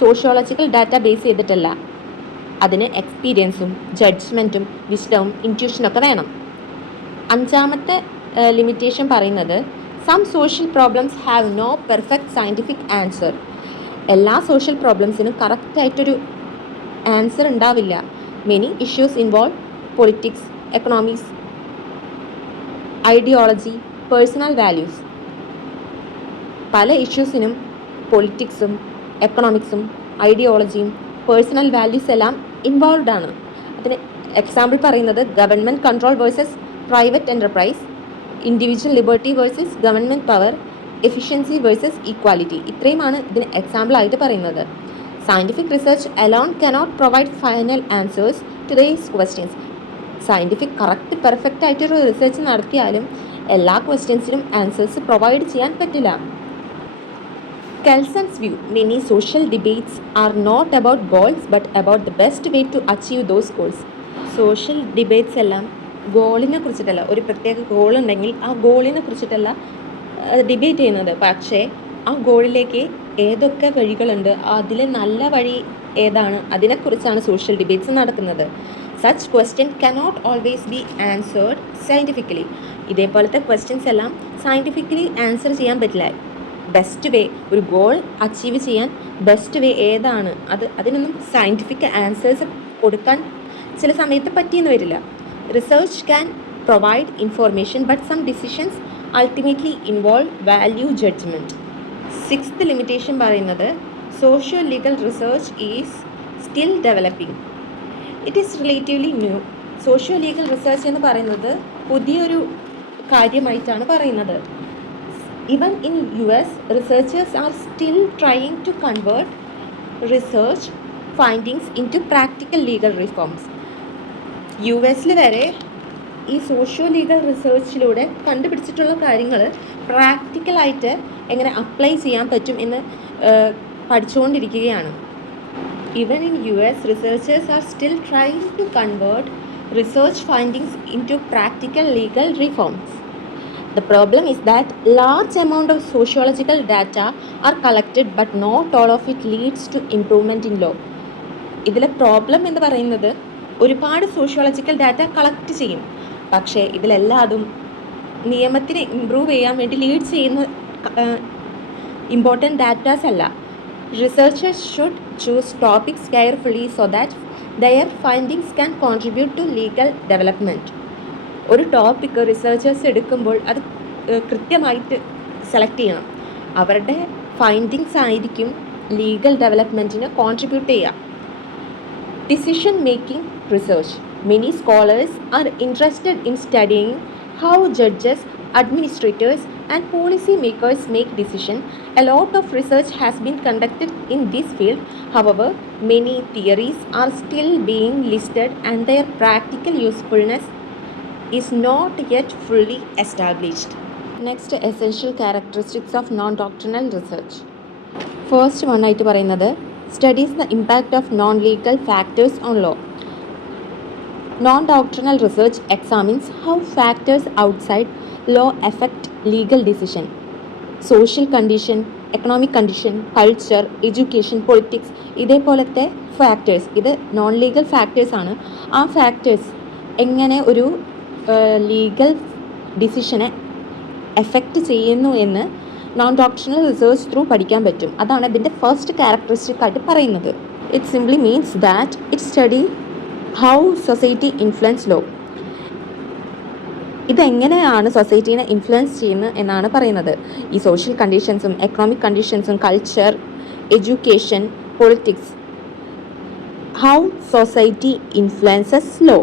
sociological data base ചെയ്തിട്ടല്ല. അതിന് എക്സ്പീരിയൻസും ജഡ്ജ്മെൻറ്റും വിസ്ഡവും ഇൻറ്റ്യൂഷനൊക്കെ വേണം. അഞ്ചാമത്തെ ലിമിറ്റേഷൻ പറയുന്നത് some social problems have no perfect scientific answer. എല്ലാ സോഷ്യൽ പ്രോബ്ലംസിനും കറക്റ്റായിട്ടൊരു ആൻസർ ഉണ്ടാവില്ല. Many issues involve politics, economics, ideology, personal values. പല ഇഷ്യൂസിനും പൊളിറ്റിക്സും എക്കണോമിക്സും ഐഡിയോളജിയും പേഴ്സണൽ വാല്യൂസ് എല്ലാം ഇൻവോൾവ്ഡ് ആണ്. അതിന് എക്സാമ്പിൾ പറയുന്നത് government control versus private enterprise, individual liberty versus government power, efficiency versus equality. ഇത്രയുമാണ് ഇതിന് എക്സാമ്പിളായിട്ട് പറയുന്നത്. Scientific research alone cannot provide final answers to these questions. Scientific correct perfect ആയിട്ടൊരു റിസർച്ച് നടത്തിയാലും എല്ലാ ക്വസ്റ്റ്യൻസിനും ആൻസേഴ്സ് പ്രൊവൈഡ് ചെയ്യാൻ പറ്റില്ല. Kelson's view, many social debates are not about goals but about the best way to achieve those goals. Social debates എല്ലാം ഗോളിനെ കുറിച്ചിട്ടല്ല, ഒരു പ്രത്യേക goal ഉണ്ടെങ്കിൽ ആ ഗോളിനെ കുറിച്ചിട്ടല്ല ഡിബേറ്റ് ചെയ്യുന്നത്, പക്ഷേ ആ ഗോളിലേക്ക് ഏതൊക്കെ വഴികളുണ്ട്, അതിൽ നല്ല വഴി ഏതാണ്, അതിനെക്കുറിച്ചാണ് സോഷ്യൽ ഡിബേറ്റ്സ് നടക്കുന്നത്. Such question cannot always be answered scientifically. ഇതേപോലത്തെ ക്വസ്റ്റ്യൻസ് എല്ലാം സയൻറ്റിഫിക്കലി ആൻസർ ചെയ്യാൻ പറ്റില്ല. ബെസ്റ്റ് വേ, ഒരു ഗോൾ അച്ചീവ് ചെയ്യാൻ ബെസ്റ്റ് വേ ഏതാണ്, അതിനൊന്നും സയൻറ്റിഫിക് ആൻസേഴ്സ് കൊടുക്കാൻ ചില സമയത്ത് പറ്റിയെന്ന് വരില്ല. Research can provide information but some decisions ultimately involve value judgment. Sixth limitation പറയുന്നത് socio legal research is still developing. It is relatively new. Socio legal research എന്ന് പറയുന്നത് പുതിയൊരു കാര്യമായിട്ടാണ് പറയുന്നത്. Even in US, researchers are still trying to convert research findings into practical legal reforms. US-ൽ വരെ ഈ socio legal റിസർച്ചിലൂടെ കണ്ടുപിടിച്ചിട്ടുള്ള കാര്യങ്ങൾ പ്രാക്ടിക്കലായിട്ട് എങ്ങനെ അപ്ലൈ ചെയ്യാൻ പറ്റും എന്ന് പഠിച്ചുകൊണ്ടിരിക്കുകയാണ്. Even in US, researchers are still trying to convert research findings into practical legal reforms. The problem is that large amount of sociological data are collected but not all of it leads to improvement in law. ഇതിലെ problem എന്ന് പറയുന്നത് ഒരുപാട് sociological data collect ചെയ്യും, പക്ഷേ ഇതിലെല്ലാതും നിയമത്തിനെ improve ചെയ്യാൻ വേണ്ടി lead ചെയ്യുന്ന important datas അല്ല. Researchers should choose topics carefully so that their findings can contribute to legal development. ഒരു ടോപ്പിക്ക് റിസർച്ചേഴ്സ് എടുക്കുമ്പോൾ അത് കൃത്യമായിട്ട് സെലക്ട് ചെയ്യണം. അവരുടെ ഫൈൻഡിങ്സ് ആയിരിക്കും ലീഗൽ ഡെവലപ്മെൻറ്റിന് കോൺട്രിബ്യൂട്ട് ചെയ്യുക. Decision making research. Many scholars are interested in studying how judges, administrators and policy makers make decision. A lot of research has been conducted in this field. However many theories are still being listed and their practical usefulness is not yet fully established. Next essential characteristics of non doctrinal research. First one ആയിട്ട് പറയുന്നത് studies the impact of non legal factors on law. Non-doctrinal research examines how factors outside law affect legal decision. Social condition, economic condition, culture, education, politics ഇതേപോലത്തെ factors, ഇത് non legal factors ആണ്. ആ factors എങ്ങനെ ഒരു legal ഡിസിഷനെ effect ചെയ്യുന്നു എന്ന് non doctrinal research through പഠിക്കാൻ പറ്റും. അതാണ് ഇതിൻ്റെ ഫസ്റ്റ് ക്യാരക്ടറിസ്റ്റിക് ആയിട്ട് പറയുന്നത്. It simply means that it study how society influence law. ഇതെങ്ങനെയാണ് സൊസൈറ്റീനെ ഇൻഫ്ലുവൻസ് ചെയ്യുന്നത് എന്നാണ് പറയുന്നത്. ഈ സോഷ്യൽ കണ്ടീഷൻസും എക്കണോമിക് കണ്ടീഷൻസും culture, education, politics, how society influences law.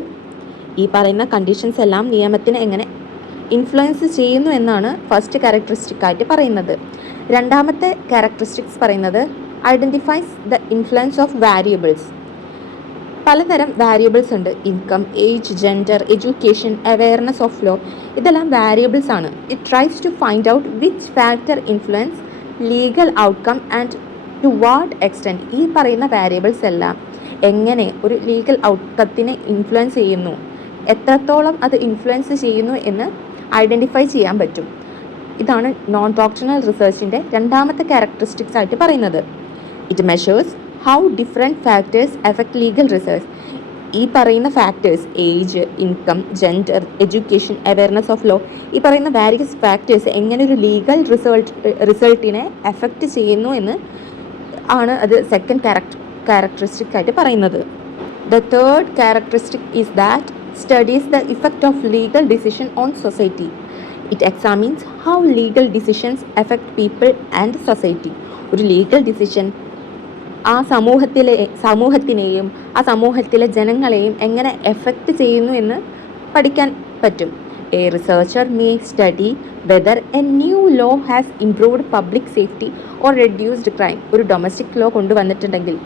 ഈ പറയുന്ന കണ്ടീഷൻസ് എല്ലാം നിയമത്തിനെ എങ്ങനെ ഇൻഫ്ലുവൻസ് ചെയ്യുന്നു എന്നാണ് ഫസ്റ്റ് ക്യാരക്ടറിസ്റ്റിക് ആയിട്ട് പറയുന്നത്. രണ്ടാമത്തെ ക്യാരക്ടറിസ്റ്റിക്സ് പറയുന്നത് identifies the influence of variables. പലതരം വാരിയബിൾസ് ഉണ്ട്. Income, age, gender, education, awareness of law, ഇതെല്ലാം വാരിയബിൾസ് ആണ്. It tries to find out which factor influence legal outcome and to what extent. ഈ പറയുന്ന വാരിയബിൾസ് എല്ലാം എങ്ങനെ ഒരു ലീഗൽ ഔട്ട്കത്തിനെ ഇൻഫ്ലുവൻസ് ചെയ്യുന്നു, എത്രത്തോളം അത് ഇൻഫ്ലുവൻസ് ചെയ്യുന്നു എന്ന് ഐഡൻറ്റിഫൈ ചെയ്യാൻ പറ്റും. ഇതാണ് നോൺ ഡോക്ട്രിനൽ റിസർച്ചിൻ്റെ രണ്ടാമത്തെ ക്യാരക്ടറിസ്റ്റിക്സ് ആയിട്ട് പറയുന്നത്. It measures how different factors effect legal research. ഈ പറയുന്ന factors age, income, gender, education, awareness of law, ഈ പറയുന്ന വാരിയസ് ഫാക്ടേഴ്സ് എങ്ങനെ ഒരു ലീഗൽ റിസൾട്ടിനെ എഫക്റ്റ് ചെയ്യുന്നു എന്ന് ആണ് അത് സെക്കൻഡ് ക്യാരക്ടറിസ്റ്റിക് ആയിട്ട് പറയുന്നത്. The third characteristic is that studies the effect of legal decision on society. It examines how legal decisions effect people and society. ഒരു ലീഗൽ ഡിസിഷൻ ആ സമൂഹത്തിനെയും ആ സമൂഹത്തിലെ ജനങ്ങളെയും എങ്ങനെ എഫക്റ്റ് ചെയ്യുന്നു എന്ന് പഠിക്കാൻ പറ്റും. A researcher may study whether A new law has improved public safety or reduced crime. ഒരു ഡൊമസ്റ്റിക് ലോ കൊണ്ടുവന്നിട്ടുണ്ടെങ്കിൽ,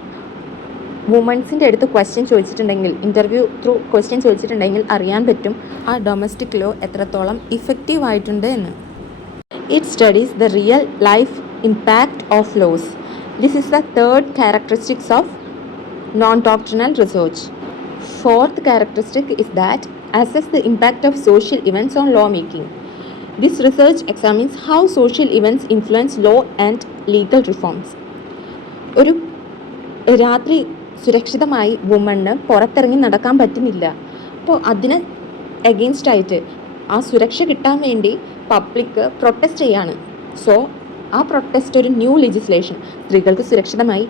വുമൻസിൻ്റെ അടുത്ത് ക്വസ്റ്റ്യൻ ചോദിച്ചിട്ടുണ്ടെങ്കിൽ, ഇൻ്റർവ്യൂ ത്രൂ ക്വസ്റ്റ്യൻ ചോദിച്ചിട്ടുണ്ടെങ്കിൽ അറിയാൻ പറ്റും ആ ഡൊമസ്റ്റിക് ലോ എത്രത്തോളം ഇഫക്റ്റീവ് ആയിട്ടുണ്ട് എന്ന്. It studies the real life impact of laws. This is the third characteristics of non-doctrinal research. Fourth characteristic is that assess the impact of social events on lawmaking. This research examines how social events influence law and legal reforms. ഒരു രാത്രി സുരക്ഷിതമായി woman പുറത്തിറങ്ങി നടക്കാൻ പറ്റുന്നില്ല. അപ്പോൾ അതിന് against ആയിട്ട് ആ സുരക്ഷ കിട്ടാൻ വേണ്ടി പബ്ലിക് പ്രൊട്ടസ്റ്റ് ചെയ്യാണ്. സോ ആ പ്രൊട്ടസ്റ്റ് ഒരു ന്യൂ ലെജിസ്ലേഷൻ, സ്ത്രീകൾക്ക് സുരക്ഷിതമായി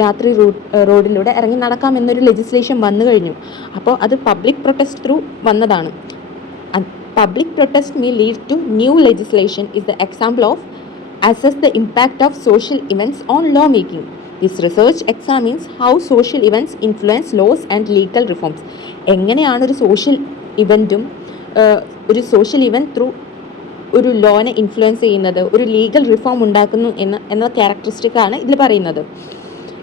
രാത്രി റോഡിലൂടെ ഇറങ്ങി നടക്കാമെന്നൊരു ലെജിസ്ലേഷൻ വന്നു കഴിഞ്ഞു. അപ്പോൾ അത് പബ്ലിക് പ്രൊട്ടസ്റ്റ് ത്രൂ വന്നതാണ്. Public protest may lead to new legislation is the example of assess the impact of social events on law making. This research examines how social events influence laws and legal reforms. എങ്ങനെയാണ് ഒരു social ഇവൻറ്റും ഒരു social event through ഒരു ലോനെ influence ചെയ്യുന്നത്, ഒരു legal reform ഉണ്ടാക്കുന്നു എന്ന ക്യാരക്ടറിസ്റ്റിക്കാണ് ഇതിൽ പറയുന്നത്.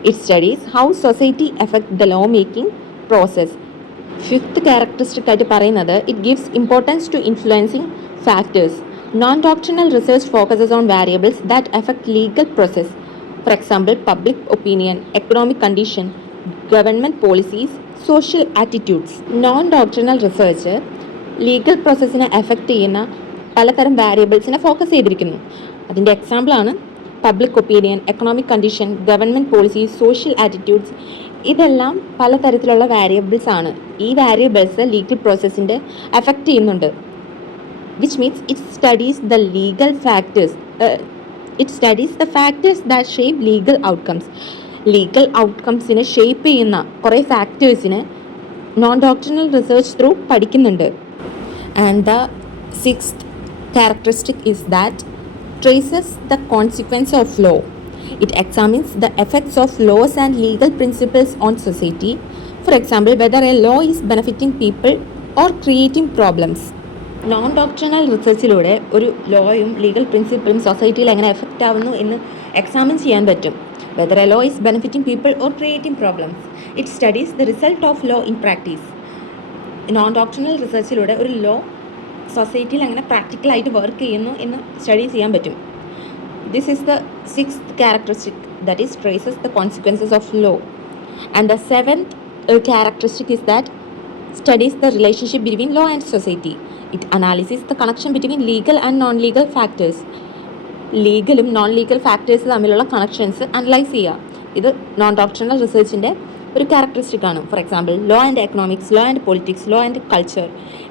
It studies how society effect the law making process. Fifth characteristic ആയിട്ട് പറയുന്നത് it gives importance to influencing factors. Non doctrinal research focuses on variables that effect legal process. For example public opinion, economic condition, government policies, social attitudes. Non doctrinal research legal പ്രോസസ്സിനെ effect ചെയ്യുന്ന പലതരം വാരിയബിൾസിനെ focus ചെയ്തിരിക്കുന്നു. അതിൻ്റെ എക്സാമ്പിളാണ് public opinion, economic condition, government policies, social attitudes. ഇതെല്ലാം പലതരത്തിലുള്ള variables ആണ്. ഈ വാരിയബിൾസ് ലീഗൽ പ്രോസസ്സിൻ്റെ എഫക്റ്റ് ചെയ്യുന്നുണ്ട്. Which means it studies the legal factors. It studies the factors that shape legal outcomes. Legal ഔട്ട്കംസിനെ ഷേപ്പ് ചെയ്യുന്ന കുറേ ഫാക്ടേഴ്സിനെ നോൺ ഡോക്ട്രിനൽ റിസർച്ച് ത്രൂ പഠിക്കുന്നുണ്ട്. And the sixth characteristic is that traces the consequence of law. It examines the effects of laws and legal principles on society. For example, whether a law is benefiting people or creating problems. Non doctrinal റിസർച്ചിലൂടെ ഒരു ലോയും legal പ്രിൻസിപ്പിളും സൊസൈറ്റിയിൽ എങ്ങനെ effect ആവുന്നു എന്ന് examine ചെയ്യാൻ പറ്റും. Whether a law is benefiting people or creating problems. It studies the result of law in practice. Non doctrinal റിസർച്ചിലൂടെ ഒരു ലോ സൊസൈറ്റിയിൽ അങ്ങനെ പ്രാക്ടിക്കലായിട്ട് വർക്ക് ചെയ്യുന്നു എന്ന് സ്റ്റഡി ചെയ്യാൻ പറ്റും. This is the 6th characteristic, that is traces the consequences of law. And the 7th characteristic is that studies the relationship between law and society. It analyzes the connection between legal and non-legal factors. ലീഗലും non legal factors തമ്മിലുള്ള connections analyse ചെയ്യുക. ഇത് non doctrinal റിസർച്ചിൻ്റെ ഒരു characteristic ആണ്. For example, law and economics, law and politics, law and culture.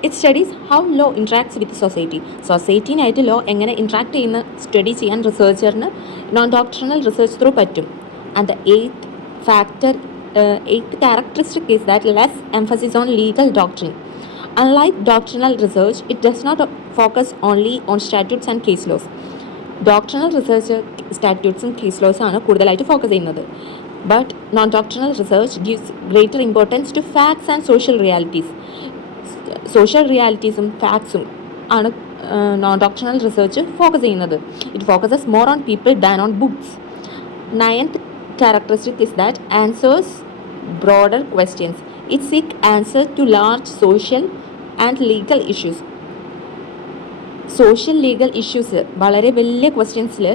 It studies how law interacts with society. സൊസൈറ്റിനായിട്ട് law എങ്ങനെ interact ചെയ്യുന്ന സ്റ്റഡി ചെയ്യാൻ റിസർച്ചറിന് നോൺ ഡോക്ടറിനൽ റിസർച്ച് ത്രൂ പറ്റും. And the eighth characteristic is that less emphasis on legal doctrine. Unlike doctrinal research, it does not focus only on statutes and case laws. Doctrinal research സ്റ്റാറ്റ്യൂട്ട്സും case ലോസും ആണ് കൂടുതലായിട്ട് focus ചെയ്യുന്നത്. But non doctrinal research gives greater importance to facts and social realities. Social റിയാലിറ്റീസും ഫാക്ട്സും ആണ് non doctrinal research focus ചെയ്യുന്നത്. It focuses more on people than on books. 9th characteristic is that answers broader questions. It seeks answers to large social and legal issues. Social legal issues, വളരെ വലിയ ക്വസ്റ്റ്യൻസിൽ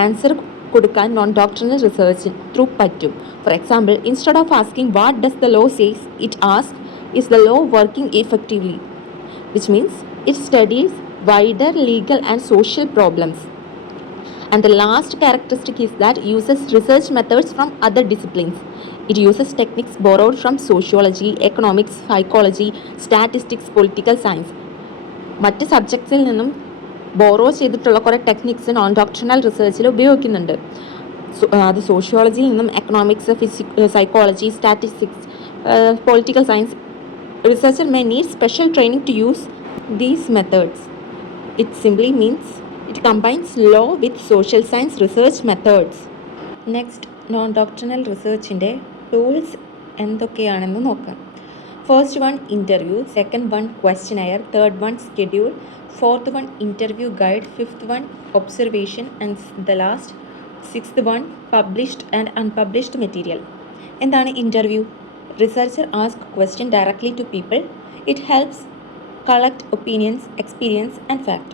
answer കൊടുക്കാൻ non doctrinal research through പറ്റും. For example, instead of asking what does the law says, it ask is the law working effectively, which means it studies wider legal and social problems. And the last characteristic is that uses research methods from other disciplines. It uses techniques borrowed from sociology, economics, psychology, statistics, political science. മറ്റ് സബ്ജക്ട്സിൽ നിന്നും borrow ചെയ്തിട്ടുള്ള കുറേ techniques non doctrinal റിസർച്ചിൽ ഉപയോഗിക്കുന്നുണ്ട്. അത് സോഷ്യോളജിയിൽ നിന്നും economics, psychology, statistics, political science. Researcher may need special training to use these methods. It simply means it combines law with social science research methods. Next, non doctrinal റിസർച്ചിൻ്റെ tools എന്തൊക്കെയാണെന്ന് നോക്കാം. First one, interview. Second one, questionnaire. Third one, schedule. Fourth one, interview guide. Fifth one, observation. And the last, sixth one, published and unpublished material. എന്താണ് interview? Researcher ask question directly to people. It helps collect opinions, experience and fact.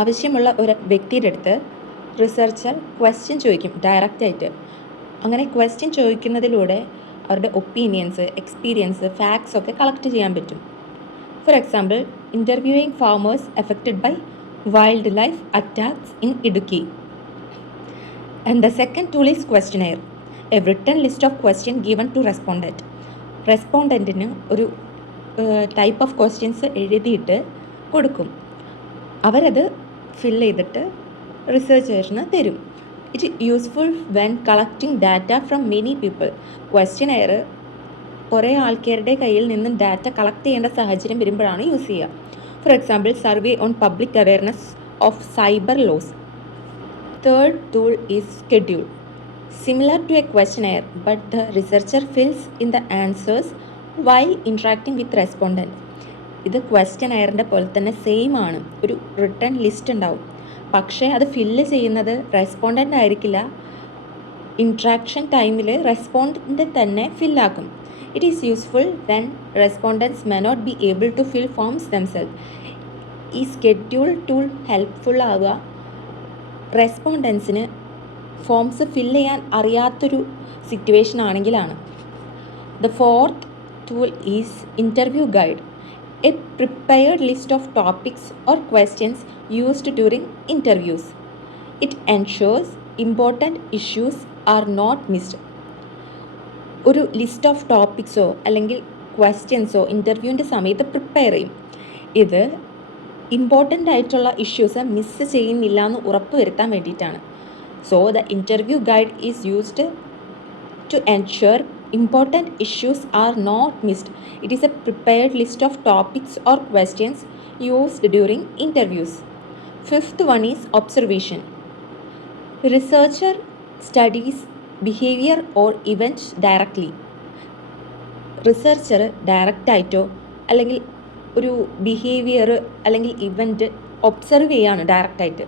ആവശ്യമുള്ള ഒരു വ്യക്തിയുടെ അടുത്ത് researcher question ചോദിക്കും ഡയറക്റ്റായിട്ട്. അങ്ങനെ question ചോദിക്കുന്നതിലൂടെ അവരുടെ ഒപ്പീനിയൻസ്, എക്സ്പീരിയൻസ്, ഫാക്ട്സ് ഒക്കെ കളക്ട് ചെയ്യാൻ പറ്റും. For example, interviewing farmers affected by wildlife attacks in Idukki. And the second tool is questionnaire, a written list of question given to respondent. റെസ്പോണ്ടൻറ്റിന് ഒരു ടൈപ്പ് ഓഫ് ക്വസ്റ്റ്യൻസ് എഴുതിയിട്ട് കൊടുക്കും. അവരത് ഫിൽ ചെയ്തിട്ട് റിസർച്ചേഴ്സിന് തരും. It useful when collecting data from many people. Questionnaire കുറേ ആൾക്കാരുടെ കയ്യിൽ നിന്നും ഡാറ്റ കളക്ട് ചെയ്യേണ്ട സാഹചര്യം വരുമ്പോഴാണ് യൂസ് ചെയ്യുക. For example, survey on public awareness of cyber laws. Third tool is schedule. Similar to a questionnaire, but the researcher fills in the answers while interacting with respondent. ഇത് ക്വസ്റ്റ്യനെയറിൻ്റെ പോലെ തന്നെ same ആണ്. ഒരു റിട്ടൺ ലിസ്റ്റ് ഉണ്ടാവും, പക്ഷേ അത് fill ചെയ്യുന്നത് റെസ്പോണ്ടൻ്റ് ആയിരിക്കില്ല. ഇൻട്രാക്ഷൻ ടൈമിൽ റെസ്പോണ്ടൻ്റ് തന്നെ ഫില്ലാക്കും. It is useful when respondents may not be able to fill forms themselves. ഈ സ്കെഡ്യൂൾ ടൂൾ ഹെൽപ്ഫുൾ ആവുക റെസ്പോണ്ടൻസിന് ഫോംസ് ഫില്ല് ചെയ്യാൻ അറിയാത്തൊരു സിറ്റുവേഷൻ ആണെങ്കിലാണ്. The fourth tool is interview guide, a prepared list of topics or questions used during interviews. It ensures important issues are not missed. ഒരു list of ടോപ്പിക്സോ അല്ലെങ്കിൽ ക്വസ്റ്റ്യൻസോ ഇൻ്റർവ്യൂവിൻ്റെ സമയത്ത് prepare ചെയ്യും. ഇത് ഇമ്പോർട്ടൻ്റ് ആയിട്ടുള്ള ഇഷ്യൂസ് മിസ്സ് ചെയ്യുന്നില്ല എന്ന് ഉറപ്പ് വരുത്താൻ വേണ്ടിയിട്ടാണ്. So the interview guide is used to ensure important issues are not missed. It is a prepared list of topics or questions used during interviews. Fifth one is observation. Researcher studies behavior or events directly. Researcher ഡയറക്റ്റായിട്ടോ അല്ലെങ്കിൽ ഒരു behaviour അല്ലെങ്കിൽ event observe ചെയ്യാണ് ഡയറക്റ്റായിട്ട്.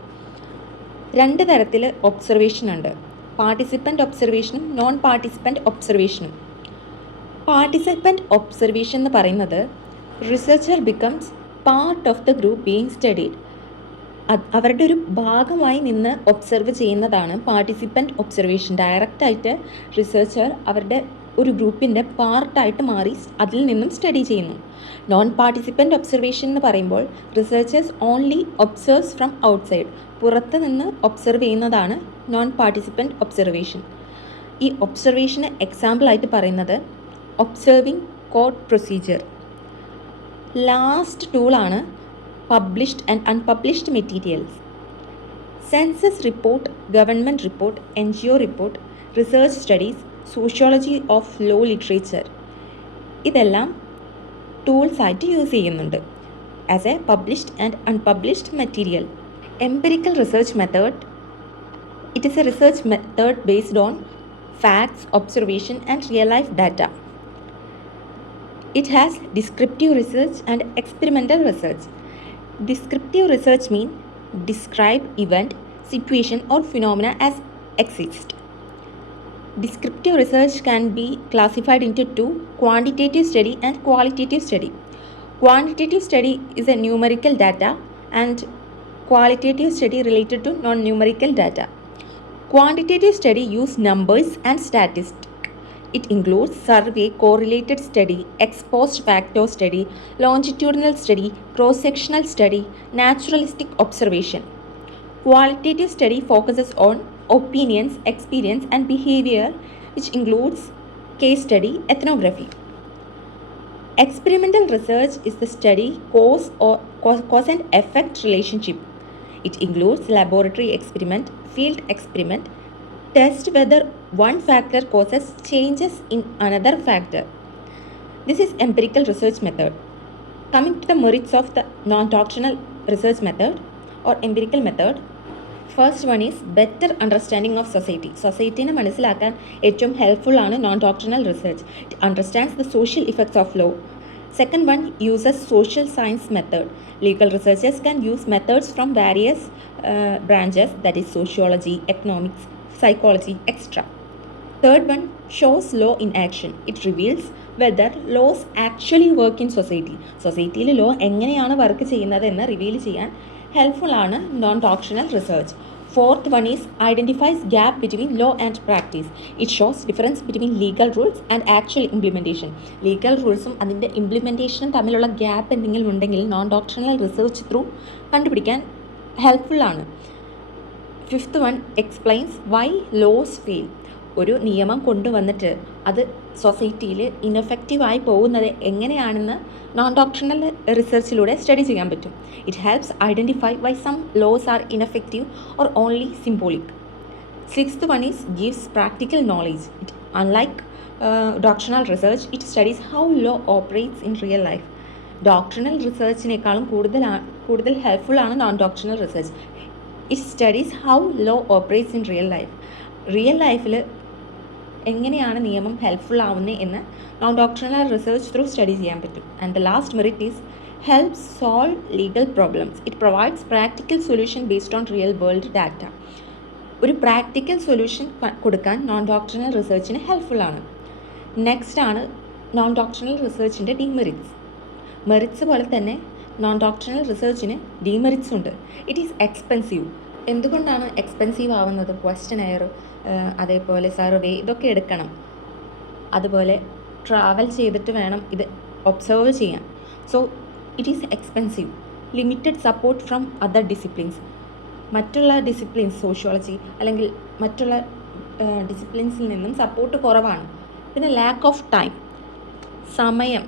രണ്ട് തരത്തിൽ observation ഉണ്ട്, participant ഒബ്സർവേഷനും നോൺ പാർട്ടിസിപ്പൻ്റ് ഒബ്സർവേഷനും. പാർട്ടിസിപ്പൻ്റ് ഒബ്സർവേഷൻ എന്ന് പറയുന്നത് researcher becomes part of the group being studied. അവരുടെ ഒരു ഭാഗമായി നിന്ന് ഒബ്സർവ് ചെയ്യുന്നതാണ് പാർട്ടിസിപ്പൻറ്റ് ഒബ്സർവേഷൻ. ഡയറക്റ്റായിട്ട് റിസർച്ചർ അവരുടെ ഒരു ഗ്രൂപ്പിൻ്റെ പാർട്ടായിട്ട് മാറി അതിൽ നിന്നും സ്റ്റഡി ചെയ്യുന്നു. നോൺ പാർട്ടിസിപ്പൻറ്റ് ഒബ്സർവേഷൻ എന്ന് പറയുമ്പോൾ researchers only observes from outside. പുറത്ത് നിന്ന് ഒബ്സർവ് ചെയ്യുന്നതാണ് നോൺ പാർട്ടിസിപ്പൻറ്റ് ഒബ്സർവേഷൻ. ഈ ഒബ്സർവേഷന് എക്സാമ്പിളായിട്ട് പറയുന്നത് ഒബ്സർവിങ് കോഡ് പ്രൊസീജിയർ. ലാസ്റ്റ് ടൂളാണ് published and unpublished materials. Census report, government report, NGO report, research studies, sociology of law literature, ഇതെല്ലാം ടൂൾസായിട്ട് യൂസ് ചെയ്യുന്നുണ്ട് as a published and unpublished material. Empirical research method. It is a research method based on facts, observation and real life data. It has descriptive research and experimental research. Descriptive research means describe event, situation or phenomena as exist. Descriptive research can be classified into two: quantitative study and qualitative study. Quantitative study is a numerical data and qualitative study related to non-numerical data. Quantitative study use numbers and statistics. It includes survey, correlated study, ex post facto study, longitudinal study, cross-sectional study, naturalistic observation. Qualitative study focuses on opinions, experience and behavior, which includes case study, ethnography. Experimental research is the study cause and effect relationship. It includes laboratory experiment, field experiment, test whether one factor causes changes in another factor. This is empirical research method. Coming to the merits of the non-doctrinal research method or empirical method, first one is better understanding of society. സൊസൈറ്റീനെ മനസ്സിലാക്കാൻ ഏറ്റവും helpful ആണ് non-doctrinal research. It understands the social effects of law. Second one uses social science method. Legal researchers can use methods from various branches, that is sociology, economics, psychology, etc. Third one shows law in action. It reveals whether laws actually work in society. സൊസൈറ്റിയിൽ law എങ്ങനെയാണ് work ചെയ്യുന്നത് എന്ന് reveal ചെയ്യാൻ helpful ആണ് non-doctrinal research. Fourth one is identifies gap between law and practice. It shows difference between legal rules and actual implementation. Legal റൂൾസും അതിൻ്റെ ഇംപ്ലിമെൻറ്റേഷനും തമ്മിലുള്ള ഗ്യാപ്പ് എന്തെങ്കിലും ഉണ്ടെങ്കിൽ non-doctrinal research ത്രൂ കണ്ടുപിടിക്കാൻ ഹെൽപ്ഫുൾ ആണ്. Fifth one explains why laws fail. ഒരു നിയമം കൊണ്ടുവന്നിട്ട് അത് സൊസൈറ്റിയിൽ ഇൻഎഫക്റ്റീവായി പോകുന്നത് എങ്ങനെയാണെന്ന് non-doctrinal റിസർച്ചിലൂടെ സ്റ്റഡി ചെയ്യാൻ പറ്റും. It helps identify why some laws are ineffective or only symbolic. Sixth one is gives practical knowledge. It unlike doctrinal research it studies how law operates in real life. Doctrinal റിസർച്ചിനേക്കാളും കൂടുതൽ helpful ആണ് non-doctrinal research. It studies how law operates in real life. Real ലൈഫിൽ എങ്ങനെയാണ് നിയമം helpful ആവുന്നത് എന്ന് non-doctrinal research through study ചെയ്യാൻ പറ്റും. And the last merit is helps solve legal problems. It provides practical solution based on real world data. ഒരു practical solution കൊടുക്കാൻ non-doctrinal റിസർച്ചിന് helpful ആണ്. നെക്സ്റ്റ് ആണ് non-doctrinal റിസർച്ചിൻ്റെ ഡിമെറിറ്റ്സ്. മെറിറ്റ്സ് പോലെ തന്നെ non-doctrinal റിസർച്ചിന് ഡിമെറിറ്റ്സ് ഉണ്ട്. It is expensive. എന്തുകൊണ്ടാണ് expensive ആവുന്നത്? Questionnaire, അതേപോലെ സർവേ, ഇതൊക്കെ എടുക്കണം. അതുപോലെ ട്രാവൽ ചെയ്തിട്ട് വേണം ഇത് ഒബ്സർവ് ചെയ്യാൻ. So it is expensive. Limited support from other disciplines. മറ്റുള്ള ഡിസിപ്ലിൻസ്, സോഷ്യോളജി അല്ലെങ്കിൽ മറ്റുള്ള ഡിസിപ്ലിൻസിൽ നിന്നും സപ്പോർട്ട് കുറവാണ്. പിന്നെ ലാക്ക് ഓഫ് ടൈം, സമയം.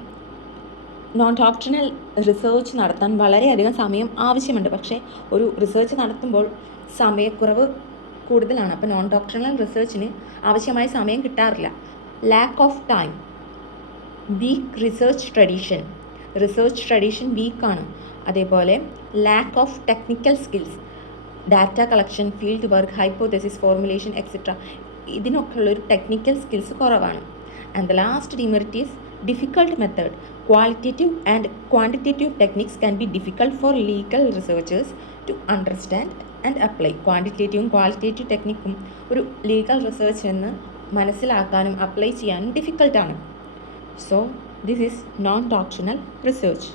non-doctrinal റിസർച്ച് നടത്താൻ വളരെയധികം സമയം ആവശ്യമുണ്ട്. പക്ഷേ ഒരു റിസർച്ച് നടത്തുമ്പോൾ സമയക്കുറവ് കൂടുതലാണ്. അപ്പോൾ non-doctrinal റിസർച്ചിന് ആവശ്യമായ സമയം കിട്ടാറില്ല. Lack of time. Weak research tradition വീക്കാണ്. അതേപോലെ lack of technical skills, data collection, field work, hypothesis formulation etcetera, ഇതിനൊക്കെ ഉള്ളൊരു ടെക്നിക്കൽ സ്കിൽസ് കുറവാണ്. And the last demerit is difficult method. Qualitative and quantitative techniques can be difficult for legal researchers to understand and apply. ക്വാണ്ടിറ്റേറ്റീവും qualitative ടെക്നിക്കും ഒരു legal research എന്ന് മനസ്സിലാക്കാനും apply ചെയ്യാനും ഡിഫിക്കൽട്ടാണ്. So this is non-doctrinal research.